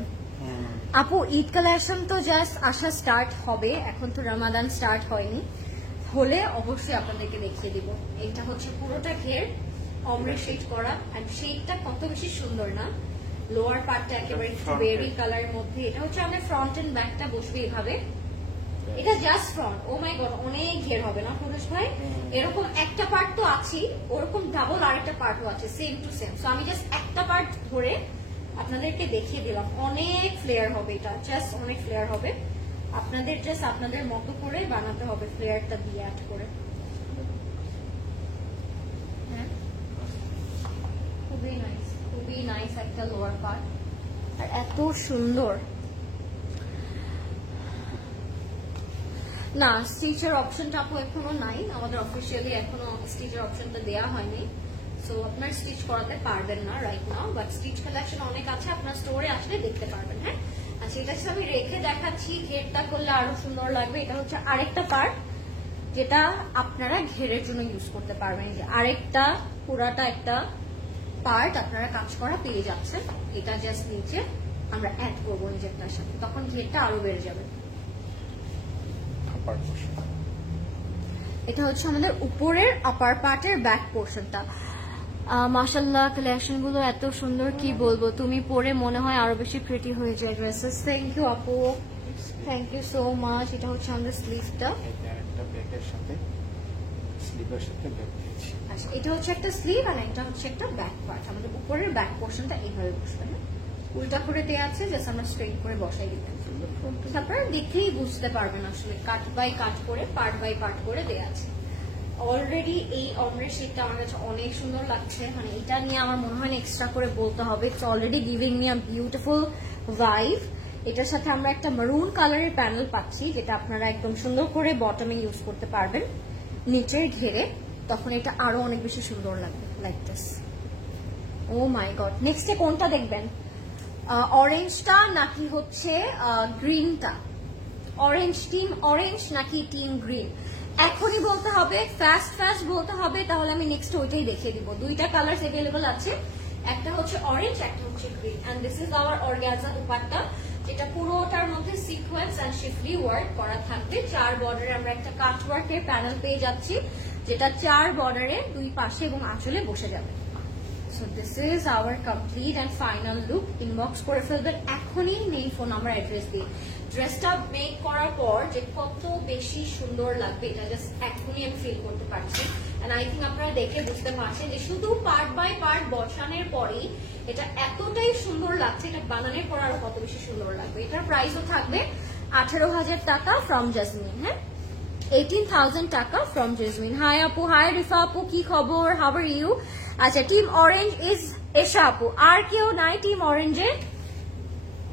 আপু, ঈদ কালেকশন তো জাস্ট আসা স্টার্ট হবে, এখন তো রমাদান স্টার্ট হয়নি, হলে অবশ্যই আপনাদেরকে দেখিয়ে দিব। এটা হচ্ছে পুরোটা ঘের অমরেশ শেড করা, আর শেডটা কত বেশি সুন্দর না। লোয়ার পার্টটা একেবারে বেরি কালারের মধ্যে। এটা হচ্ছে আমাদের ফ্রন্ট এন্ড ব্যাকটা বসবে এভাবে। এটা just front. O my god, অনেক ঘের হবে না পুরুষ ভাই? এরকম একটা পার্ট তো আছেই, ওরকম ডাবল আরেকটা পার্টও আছে, সেম টু সেম। সো আমি জাস্ট একটা পার্ট ধরে আপনাদেরকে দেখিয়ে দিলাম। অনেক ফ্লেয়ার হবে এটা, জাস্ট অনেক ফ্লেয়ার হবে। আপনাদের জাস্ট আপনাদের মতো করে বানাতে হবে, ফ্লেয়ারটা দিয়ে অ্যাড করে। হ্যাঁ, খুবই নাইস, খুবই নাইস একটা লোয়ার পার্ট, আর এত সুন্দর। না, স্টিচের অপশনটা আপু এখনো নাই, আমাদের অফিসিয়ালি এখনো স্টিচের অপশনটা দেওয়া হয়নি। সো আপনার স্টিচ করাতে পারবেন না right now, but stitch collection অনেক আছে, আপনার স্টোরে আসলে দেখতে পারবেন। হ্যাঁ, আচ্ছা, এটা আমি রেখে দেখাচ্ছি, ঘেরটা করলে আরো সুন্দর লাগবে। এটা হচ্ছে আরেকটা পার্ট যেটা আপনারা ঘেরের জন্য ইউজ করতে পারবেন। আরেকটা পুরাটা একটা পার্ট আপনারা কাজ করা পেয়ে যাচ্ছেন। এটা জাস্ট নিচে আমরা অ্যাড করবো নিজেরটার সাথে, তখন ঘেরটা আরো বেড়ে যাবে। এটা হচ্ছে আমাদের উপরের আপার পার্টের ব্যাক পোর্শনটা। মাশাআল্লাহ, কালেকশন গুলো এত সুন্দর, কি বলবো, তুমি পরে মনে হয় আরো বেশি প্রিটি হয়ে যায় ড্রেসেস। থ্যাংক ইউ আপু, থ্যাংক ইউ সো মাচ। এটা হচ্ছে আমাদের স্লিভটা, আচ্ছা এটা হচ্ছে একটা স্লিভ, আর এটা হচ্ছে একটা ব্যাক পার্ট। আমাদের উপরের ব্যাক পোর্শনটা এইভাবে বসবে, না উল্টা করে দেওয়া আছে, জাস্ট আমরা স্ট্রেট করে বসাই দিতে। আপনারা দেখেই বুঝতে পারবেন আসলে কাট বাই কাট করে, পার্ট বাই পার্ট করে দেওয়া আছে। অলরেডি এই অমরেশ শেডটা আমার কাছে অনেক সুন্দর লাগছে, মানে এটা নিয়ে আমার মনে হয় না এক্সট্রা করে বলতে হবে। It's already giving me a beautiful vibe. এটার সাথে আমরা একটা মারুন কালারের প্যানেল পাচ্ছি, যেটা আপনারা একদম সুন্দর করে বটমে ইউজ করতে পারবেন নিচের ঘেরে, তখন এটা আরো অনেক বেশি সুন্দর লাগবে like this. Oh my god, নেক্সটে কোনটা দেখবেন? অরেঞ্জটা নাকি হচ্ছে গ্রিনটা? অরেঞ্জ, টিম অরেঞ্জ নাকি টিম গ্রিন? এখনই বলতে হবে, ফাস্ট ফাস্ট বলতে হবে, তাহলে আমি নেক্সট ওইটাই দেখিয়ে দিব। দুইটা কালার अवेलेबल আছে, একটা হচ্ছে অরেঞ্জ, একটা হচ্ছে green. And this is our organza dupatta, যেটা পুরোটার মধ্যে সিকোয়েন্স এন্ড শিফলি ওয়ার্ক করা থাকবে। 4 বর্ডারে আমরা একটা কাট ওয়ার্কের প্যানেল পেয়ে যাচ্ছি, যেটা 4 বর্ডারে দুই পাশে এবং আঁচলে বসে যাবে। So this is our complete and final look. Inbox করে ফেলবেন এখনই, নেই ফোন নাম্বার অ্যাড্রেস দিয়ে। ড্রেসটা মেক করার পর যে কত বেশি সুন্দর লাগবে এটা জাস্ট এখনই আমি ফিল করতে পারছি। এন্ড আই থিঙ্ক আপনারা দেখে বুঝতে পারছেন যে শুধু পার্ট বাই পার্ট বসানোর পরেই এটা এতটাই সুন্দর লাগছে, এটা বানানোর পর আরো কত বেশি সুন্দর লাগবে। এটার প্রাইসও থাকবে 18,000 টাকা ফ্রম জাসমিন। হ্যাঁ, 18,000 টাকা ফ্রম জাসমিন। হাই আপু, হাই রিফা আপু, কি খবর, হাউ আর ইউ? আচ্ছা, টিম অরেঞ্জ ইজ এশা আপু। আর কেউ নাই টিম অরেঞ্জে?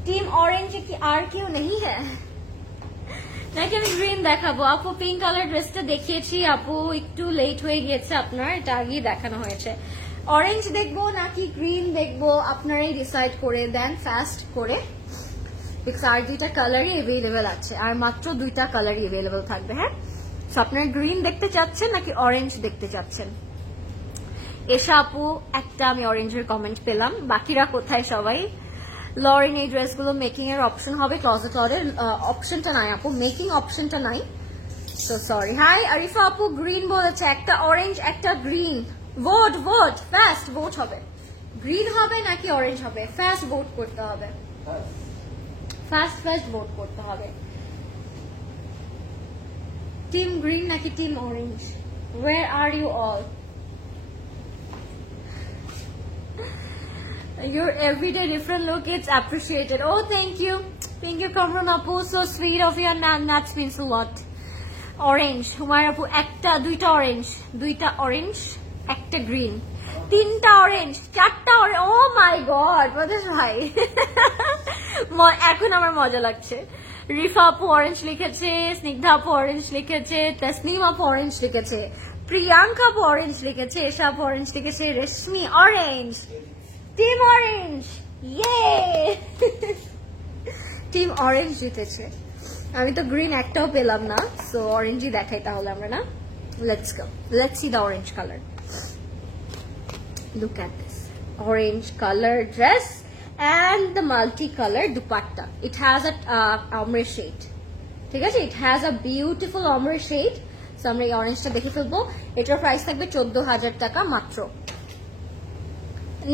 টিম অরেঞ্জে কি আর কেউ নেই? হ্যাঁ, নাকি আমি গ্রিন দেখাবো? আপু পিঙ্ক কালার ড্রেসটা দেখিয়েছি আপু, একটু লেট হয়ে গিয়েছে আপনার, এটা আগেই দেখানো হয়েছে। অরেঞ্জ দেখবো নাকি গ্রিন দেখবো আপনারাই ডিসাইড করে দেন ফাস্ট করে, বিকজ আর দুইটা কালারই অ্যাভেলেবেল আছে, আর মাত্র দুইটা কালারই অ্যাভেলেবেল থাকবে। হ্যাঁ, সো আপনারা গ্রিন দেখতে চাচ্ছেন নাকি অরেঞ্জ দেখতে চাচ্ছেন? এশা আপু একটা আমি অরেঞ্জের কমেন্ট পেলাম, বাকিরা কোথায় সবাই? লরিন এই ড্রেসগুলো মেকিং এর অপশন হবে, ক্লজেট লরের অপশনটা নাই আপু, মেকিং অপশনটা নাই, সো সরি। হাই আরিফা আপু, গ্রিন বলেছে, একটা অরেঞ্জ একটা green. Vote vote fast vote হবে, গ্রিন হবে নাকি অরেঞ্জ হবে? ফাস্ট ভোট করতে হবে, ফাস্ট ফাস্ট ভোট করতে হবে। টিম গ্রিন নাকি team orange? Where are you all? Your everyday different look, it's appreciated. Oh, thank you Kamran apu, so sweet of you, and that means a lot. Orange Humayra apu, ekta duita orange ekta green, tinta orange, charta orange. Oh my god, what is bhai? এখন আমার মজা লাগছে। রিফা আপু অরেঞ্জ লিখেছে, স্নিগ্ধা আপু অরেঞ্জ লিখেছে, তসনিম আপু অরেঞ্জ লিখেছে, প্রিয়াঙ্কা আপু অরেঞ্জ লিখেছে, এশা আপু অরেঞ্জ লিখেছে, রেশমি অরেঞ্জ। টিম অরেঞ্জ, ইয়ে টিম অরেঞ্জ জিতেছে। আমি তো গ্রিন একটাও পেলাম না, সো অরেঞ্জই দেখাই তাহলে আমরা, না? Let's go, let's see the orange colour. Look at this orange colour dress and the multi-color dupatta. It has a ombre shade, ঠিক আছে? It has a beautiful ombre shade. So আমরা এই অরেঞ্জটা দেখে ফেলবো। এটার প্রাইস থাকবে 14,000 টাকা মাত্র।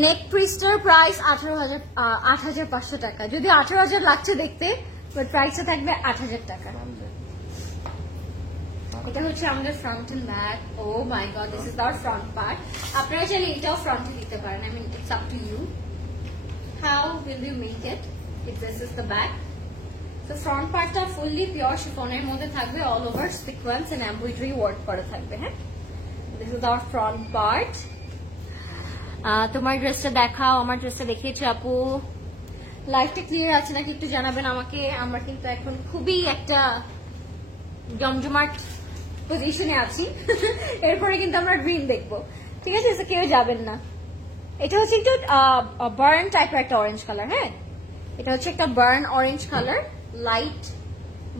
নেক পিসটার প্রাইস 8,500 টাকা, যদি 18,000 লাগছে দেখতে, বাট প্রাইসটা থাকবে 8,000 টাকা। এটা হচ্ছে আমাদের front and back. Oh my god, this is our front part. আপনারা চাইলে এটাও ফ্রন্টে দিতে পারেন, I mean it's up to you. How will you make it? If this is the back, so front part ta fully pure chiffon er moddhe thakbe, all over sequence and embroidery work kora thakbe. Huh? This is our front part. তোমার ড্রেসটা দেখাও, আমার ড্রেসটা দেখিয়েছি আপু। লাইটটা ক্লিয়ার আছে নাকি একটু জানাবেন আমাকে। আমরা কিন্তু এখন খুবই একটা জমজমাট পজিশনে আছি, এরপরে কিন্তু আমরা গ্রিন দেখবো, ঠিক আছে? কেউ যাবেন না। এটা হচ্ছে একটু বার্ন টাইপের একটা অরেঞ্জ কালার। হ্যাঁ, এটা হচ্ছে একটা burn orange colour, light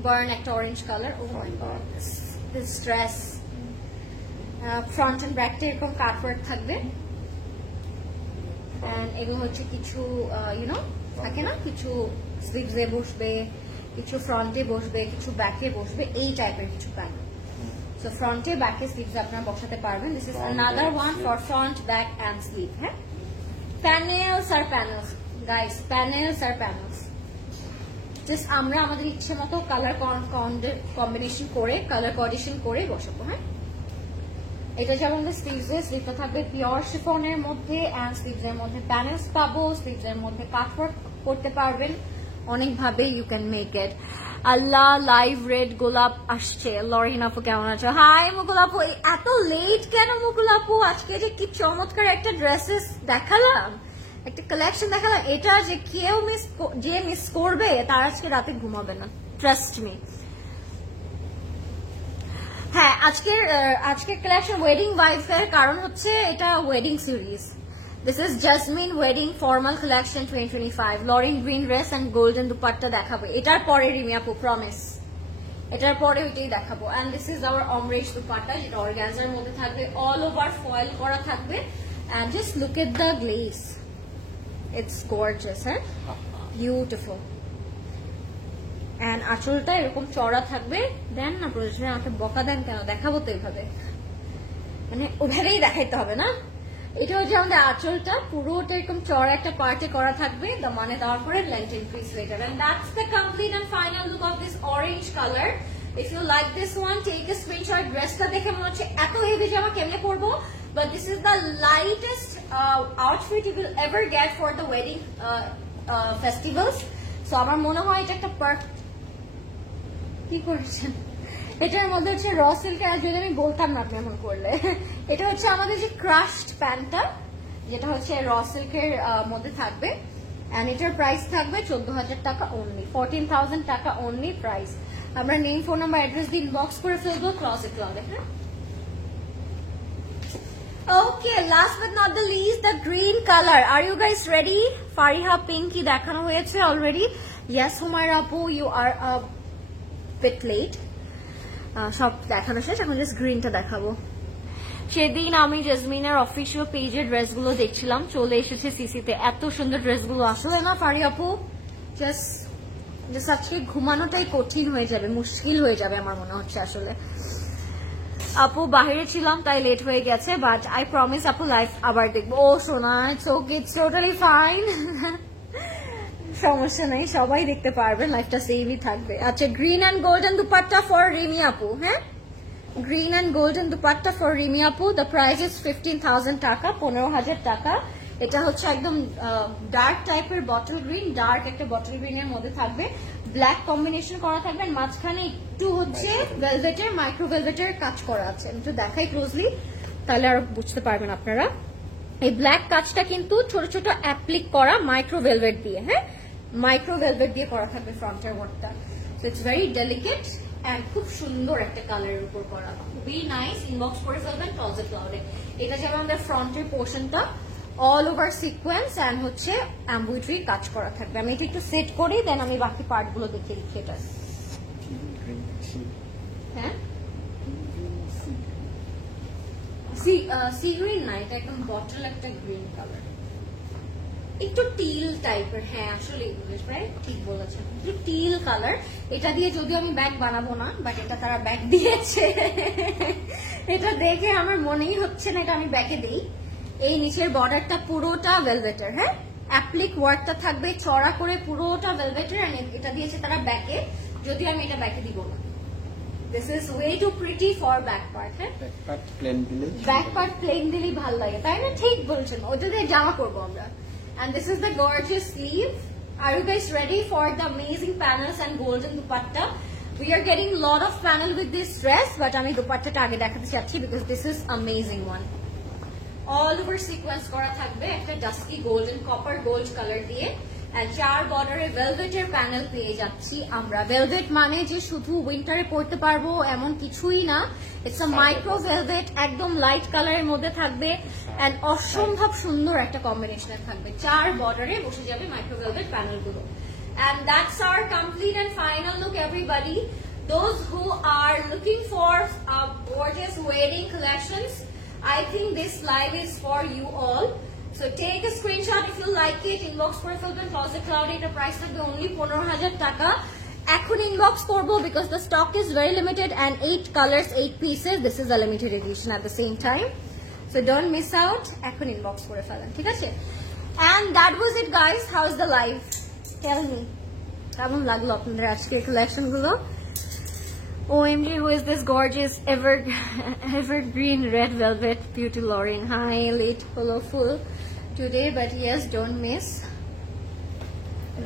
burn একটা orange colour. Oh my god, this dress front and ব্যাকটা এরকম কাটওয়ার্ক থাকবে, এন্ড এগুলো হচ্ছে কিছু ইউনো থাকে না, কিছু স্লিভসে বসবে, কিছু ফ্রন্টে বসবে, কিছু ব্যাকে বসবে, এই টাইপের কিছু panel. So front and back sleeves আপনারা বসাতে পারবেন। This is another one for front, back and sleeve. হ্যাঁ, panels are panels guys, panels are panels. Just আমরা আমাদের ইচ্ছে মতো কালার কম্বিনেশন করে, কালার কোঅর্ডিনেশন করে বসাবো। হ্যাঁ, এটা যেমন স্লিভটা থাকবে পিওর শিফনের মধ্যে, এন্ড স্লিভস এর মধ্যে প্যানেলস পাবো, স্লিভস এর মধ্যে কাটওয়ার্ক করতে পারবেন অনেক ভাবে। You can make it. আল্লাহ লাইভ রেড গোলাপ আসছে। লরিন আপু কেমন আছো? হাই মুকুল আপু, এত লেট কেন মুকুল আপু? আজকে যে কি চমৎকার একটা ড্রেসেস দেখালাম, একটা কালেকশন দেখালাম, এটা যে কেউ মিস করবে তার আজকে রাতে ঘুমাবে না, ট্রাস্ট মি। হ্যাঁ, আজকের কালেকশন ওয়েডিং ভাইবস এর, কারণ হচ্ছে এটা wedding series. This is Jasmine Wedding Formal Collection 2025. Lauren green dress and golden dupatta দেখাবো। এটার পরে রিমি আপু প্রমিস, এটার পরে ওইটাই দেখাবো। এন্ড দিস ইজ আওয়ার অমরেশ দুপাট্টা, যেটা অর্গানজার মধ্যে থাকবে, অল ওভার ফয়েল করা থাকবে। And just look at the glaze, it's gorgeous, হ্যাঁ, বিউটিফুল। এন্ড আঁচলটা এরকম চড়া থাকবে। দেন না প্রয়োজনে আমাকে বকা দেন কেন, দেখাবো তো এইভাবে, মানে ওভাবেই দেখাইতে হবে না। এটা হচ্ছে আমাদের আঁচলটা, পুরোটা এরকম চড়া একটা পার্টে করা থাকবে, মানে দেওয়ার পরে লেন্থ ইনক্রিজ হয়ে যাবে। And that's the complete and final look of this orange colour. If you like this one, take a screenshot. ড্রেসটা দেখে মনে হচ্ছে এত হেভি জামা কেমনে পরবো, but this is the lightest outfit you will ever get for the wedding festivals. So আমার মনে হয় এটা একটা কি করছেন, এটার মধ্যে হচ্ছে র সিল্কের, যদি আমি বলতাম না আপনি এমন করলে। এটা হচ্ছে আমাদের যে ক্রাশড প্যান্টটা, যেটা হচ্ছে র সিল্কের মধ্যে থাকবে। এন্ড এটার প্রাইস থাকবে 14,000 টাকা অনলি, 14,000 টাকা অনলি প্রাইস। আমরা নেম, ফোন নাম্বার, অ্যাড্রেস দিয়ে ইনবক্স করে ফেলবো ক্লজেট ক্লাউডে। হ্যাঁ, okay, last but not the least, the green color. Are you guys ready? Fariha Pinky দেখানো হয়েছে already. Yes, Humaira Apu, you are a bit late. সব দেখানো শেষ, এখন জাস্ট গ্রিনটা দেখাবো। সেদিন আমি জেসমিনের অফিসিয়াল পেজের ড্রেসগুলো দেখছিলাম, চলে এসেছে সিসিতে। এত সুন্দর ড্রেসগুলো আসলে না ফারি আপু, জাস্ট আজকে ঘুমানোটাই কঠিন হয়ে যাবে, মুশকিল হয়ে যাবে আমার মনে হচ্ছে আসলে। আপু বাহিরে ছিলাম তাই লেট হয়ে গেছে, বাট আই প্রমিস আপু লাইভ আবার দেখবো। ও সোনা, it's okay, it's totally fine, সমস্যা নেই, সবাই দেখতে পারবেন, লাইভটা সেভই থাকবে। আচ্ছা, green and golden dupatta for Rimi আপু। হ্যাঁ, green and golden dupatta for Rimi আপু। দ্য প্রাইস ইজ 15,000 টাকা, 15,000 টাকা। এটা হচ্ছে একদম ডার্ক টাইপের বটল গ্রিন, ডার্ক একটা বটল গ্রিনের মধ্যে থাকবে, ব্ল্যাক কম্বিনেশন করা থাকবে। মাঝখানে একটু হচ্ছে ভেলভেটের, মাইক্রো ভেলভেটের কাজ করা আছে। আমি একটু দেখাই ক্লোজলি, তাহলে আরো বুঝতে পারবেন আপনারা। এই ব্ল্যাক কাজটা কিন্তু ছোট ছোট অ্যাপ্লিক করা মাইক্রো ভেলভেট দিয়ে, হ্যাঁ, মাইক্রো ভেলভেট দিয়ে করা থাকবে ফ্রন্টের ওয়ার্কটা। So it's very delicate and খুব সুন্দর একটা কালারের উপর করা, খুবই নাইস। ইনবক্স করে ফেলবেন ক্লজেট ক্লাউডে। এটা যাবে আমাদের ফ্রন্টের পোর্শনটা, অল ওভার সিকোয়েন্স এন্ড হচ্ছে এমব্রয়ডারি কাজ করা থাকবে। আমি এটা একটু সেট করি, দেন আমি বাকি পার্ট গুলো দেখে দিচ্ছি। এটা হ্যাঁ, সি গ্রিন না, এটা একদম বটল একটা গ্রিন কালার, একটু টিল টাইপের। হ্যাঁ, আসলে ঠিক বলেছেন, একটু টিল কালার। এটা দিয়ে যদিও আমি ব্যাগ বানাবো না, বাট এটা তারা ব্যাগ দিয়েছে, এটা দেখে আমার মনেই হচ্ছে না এটা আমি ব্যাগে দিই। এই নিচের বর্ডারটা পুরোটা ভেলভেটের, হ্যাঁ, অ্যাপ্লিক ওয়ার্কটা থাকবে চড়া করে, পুরোটা ভেলভেটের। এটা দিয়েছে তারা ব্যাকে, যদিও আমি এটা ব্যাকে দিব না। This is way too pretty for back part, হ্যাঁ, back part plain দিলেই ভালো লাগে, তাই না? ঠিক বলছেন, ওটা দিয়ে জামা করবো আমরা। And this is the gorgeous sleeve. Are you guys ready for the amazing panels and golden dupatta? We are getting a lot of panel with this dress, but আমি দুপাট্টাটা আগে দেখাতে চাচ্ছি because this is amazing one. All over sequence করা থাকবে একটা dusky golden copper gold colour দিয়ে, and 4 বর্ডারে ভেলভেটের প্যানেল পেয়ে যাচ্ছি আমরা। ভেলভেট মানে যে শুধু উইন্টারে পরতে পারবো এমন কিছুই না, ইটস আ মাইক্রো ভেলভেট, একদম লাইট কালারের মধ্যে থাকবে এন্ড অসম্ভব সুন্দর একটা কম্বিনেশনে থাকবে। 4 বর্ডারে বসে যাবে মাইক্রো ভেলভেট প্যানেল গুলো। And that's our complete and final look, everybody. Those who are looking for gorgeous wedding collections, I think this live is for you all. So take a screenshot if you like it, inbox করে ফেলবেন ক্লজেট ক্লাউডে। এটা প্রাইস থাকবে only 15,000 টাকা। এখন ইনবক্স করবো because the stock is very limited and 8 colors, 8 pieces. This is a limited edition at the same time, so don't miss out. এখন ইনবক্স করে ফেলেন, ঠিক আছে? And that was it guys. How's the live? Tell me, কেমন লাগলো আপনাদের আজকে কালেকশন গুলো? OMG, who is this gorgeous evergreen red velvet beauty Lauren? Hi, late colorful today, but yes, don't miss.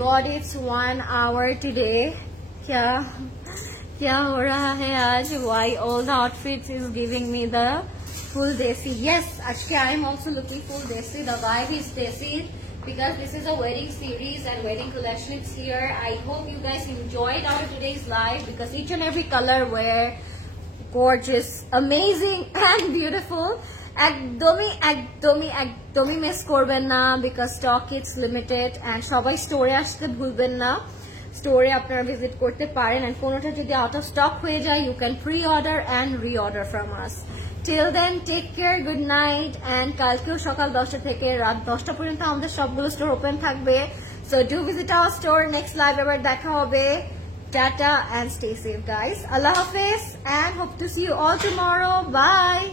God, it's 1 hour today. Kya ho raha hai aaj? Why all the outfits is giving me the full desi? Yes, actually I am also looking full desi. The vibe is desi because this is a wedding series and wedding collection is here. I hope you guys enjoyed our today's live because each and every color were gorgeous, amazing and beautiful. একদমই মিস করবেন না because stock is limited and সবাই স্টোরে আসতে ভুলবেন না। স্টোরে আপনারা ভিজিট করতে পারেন এন্ড কোনোটা যদি আউট অফ স্টক হয়ে যায় you can pre order and re order from us. Till then take care, good night, and কালকেও সকাল 10টা থেকে রাত 10টা পর্যন্ত আমাদের সবগুলো স্টোর ওপেন থাকবে। So do visit our store. Next live আবার দেখা হবে। Tata and stay safe guys. Allah Hafiz and hope to see you all tomorrow. Bye.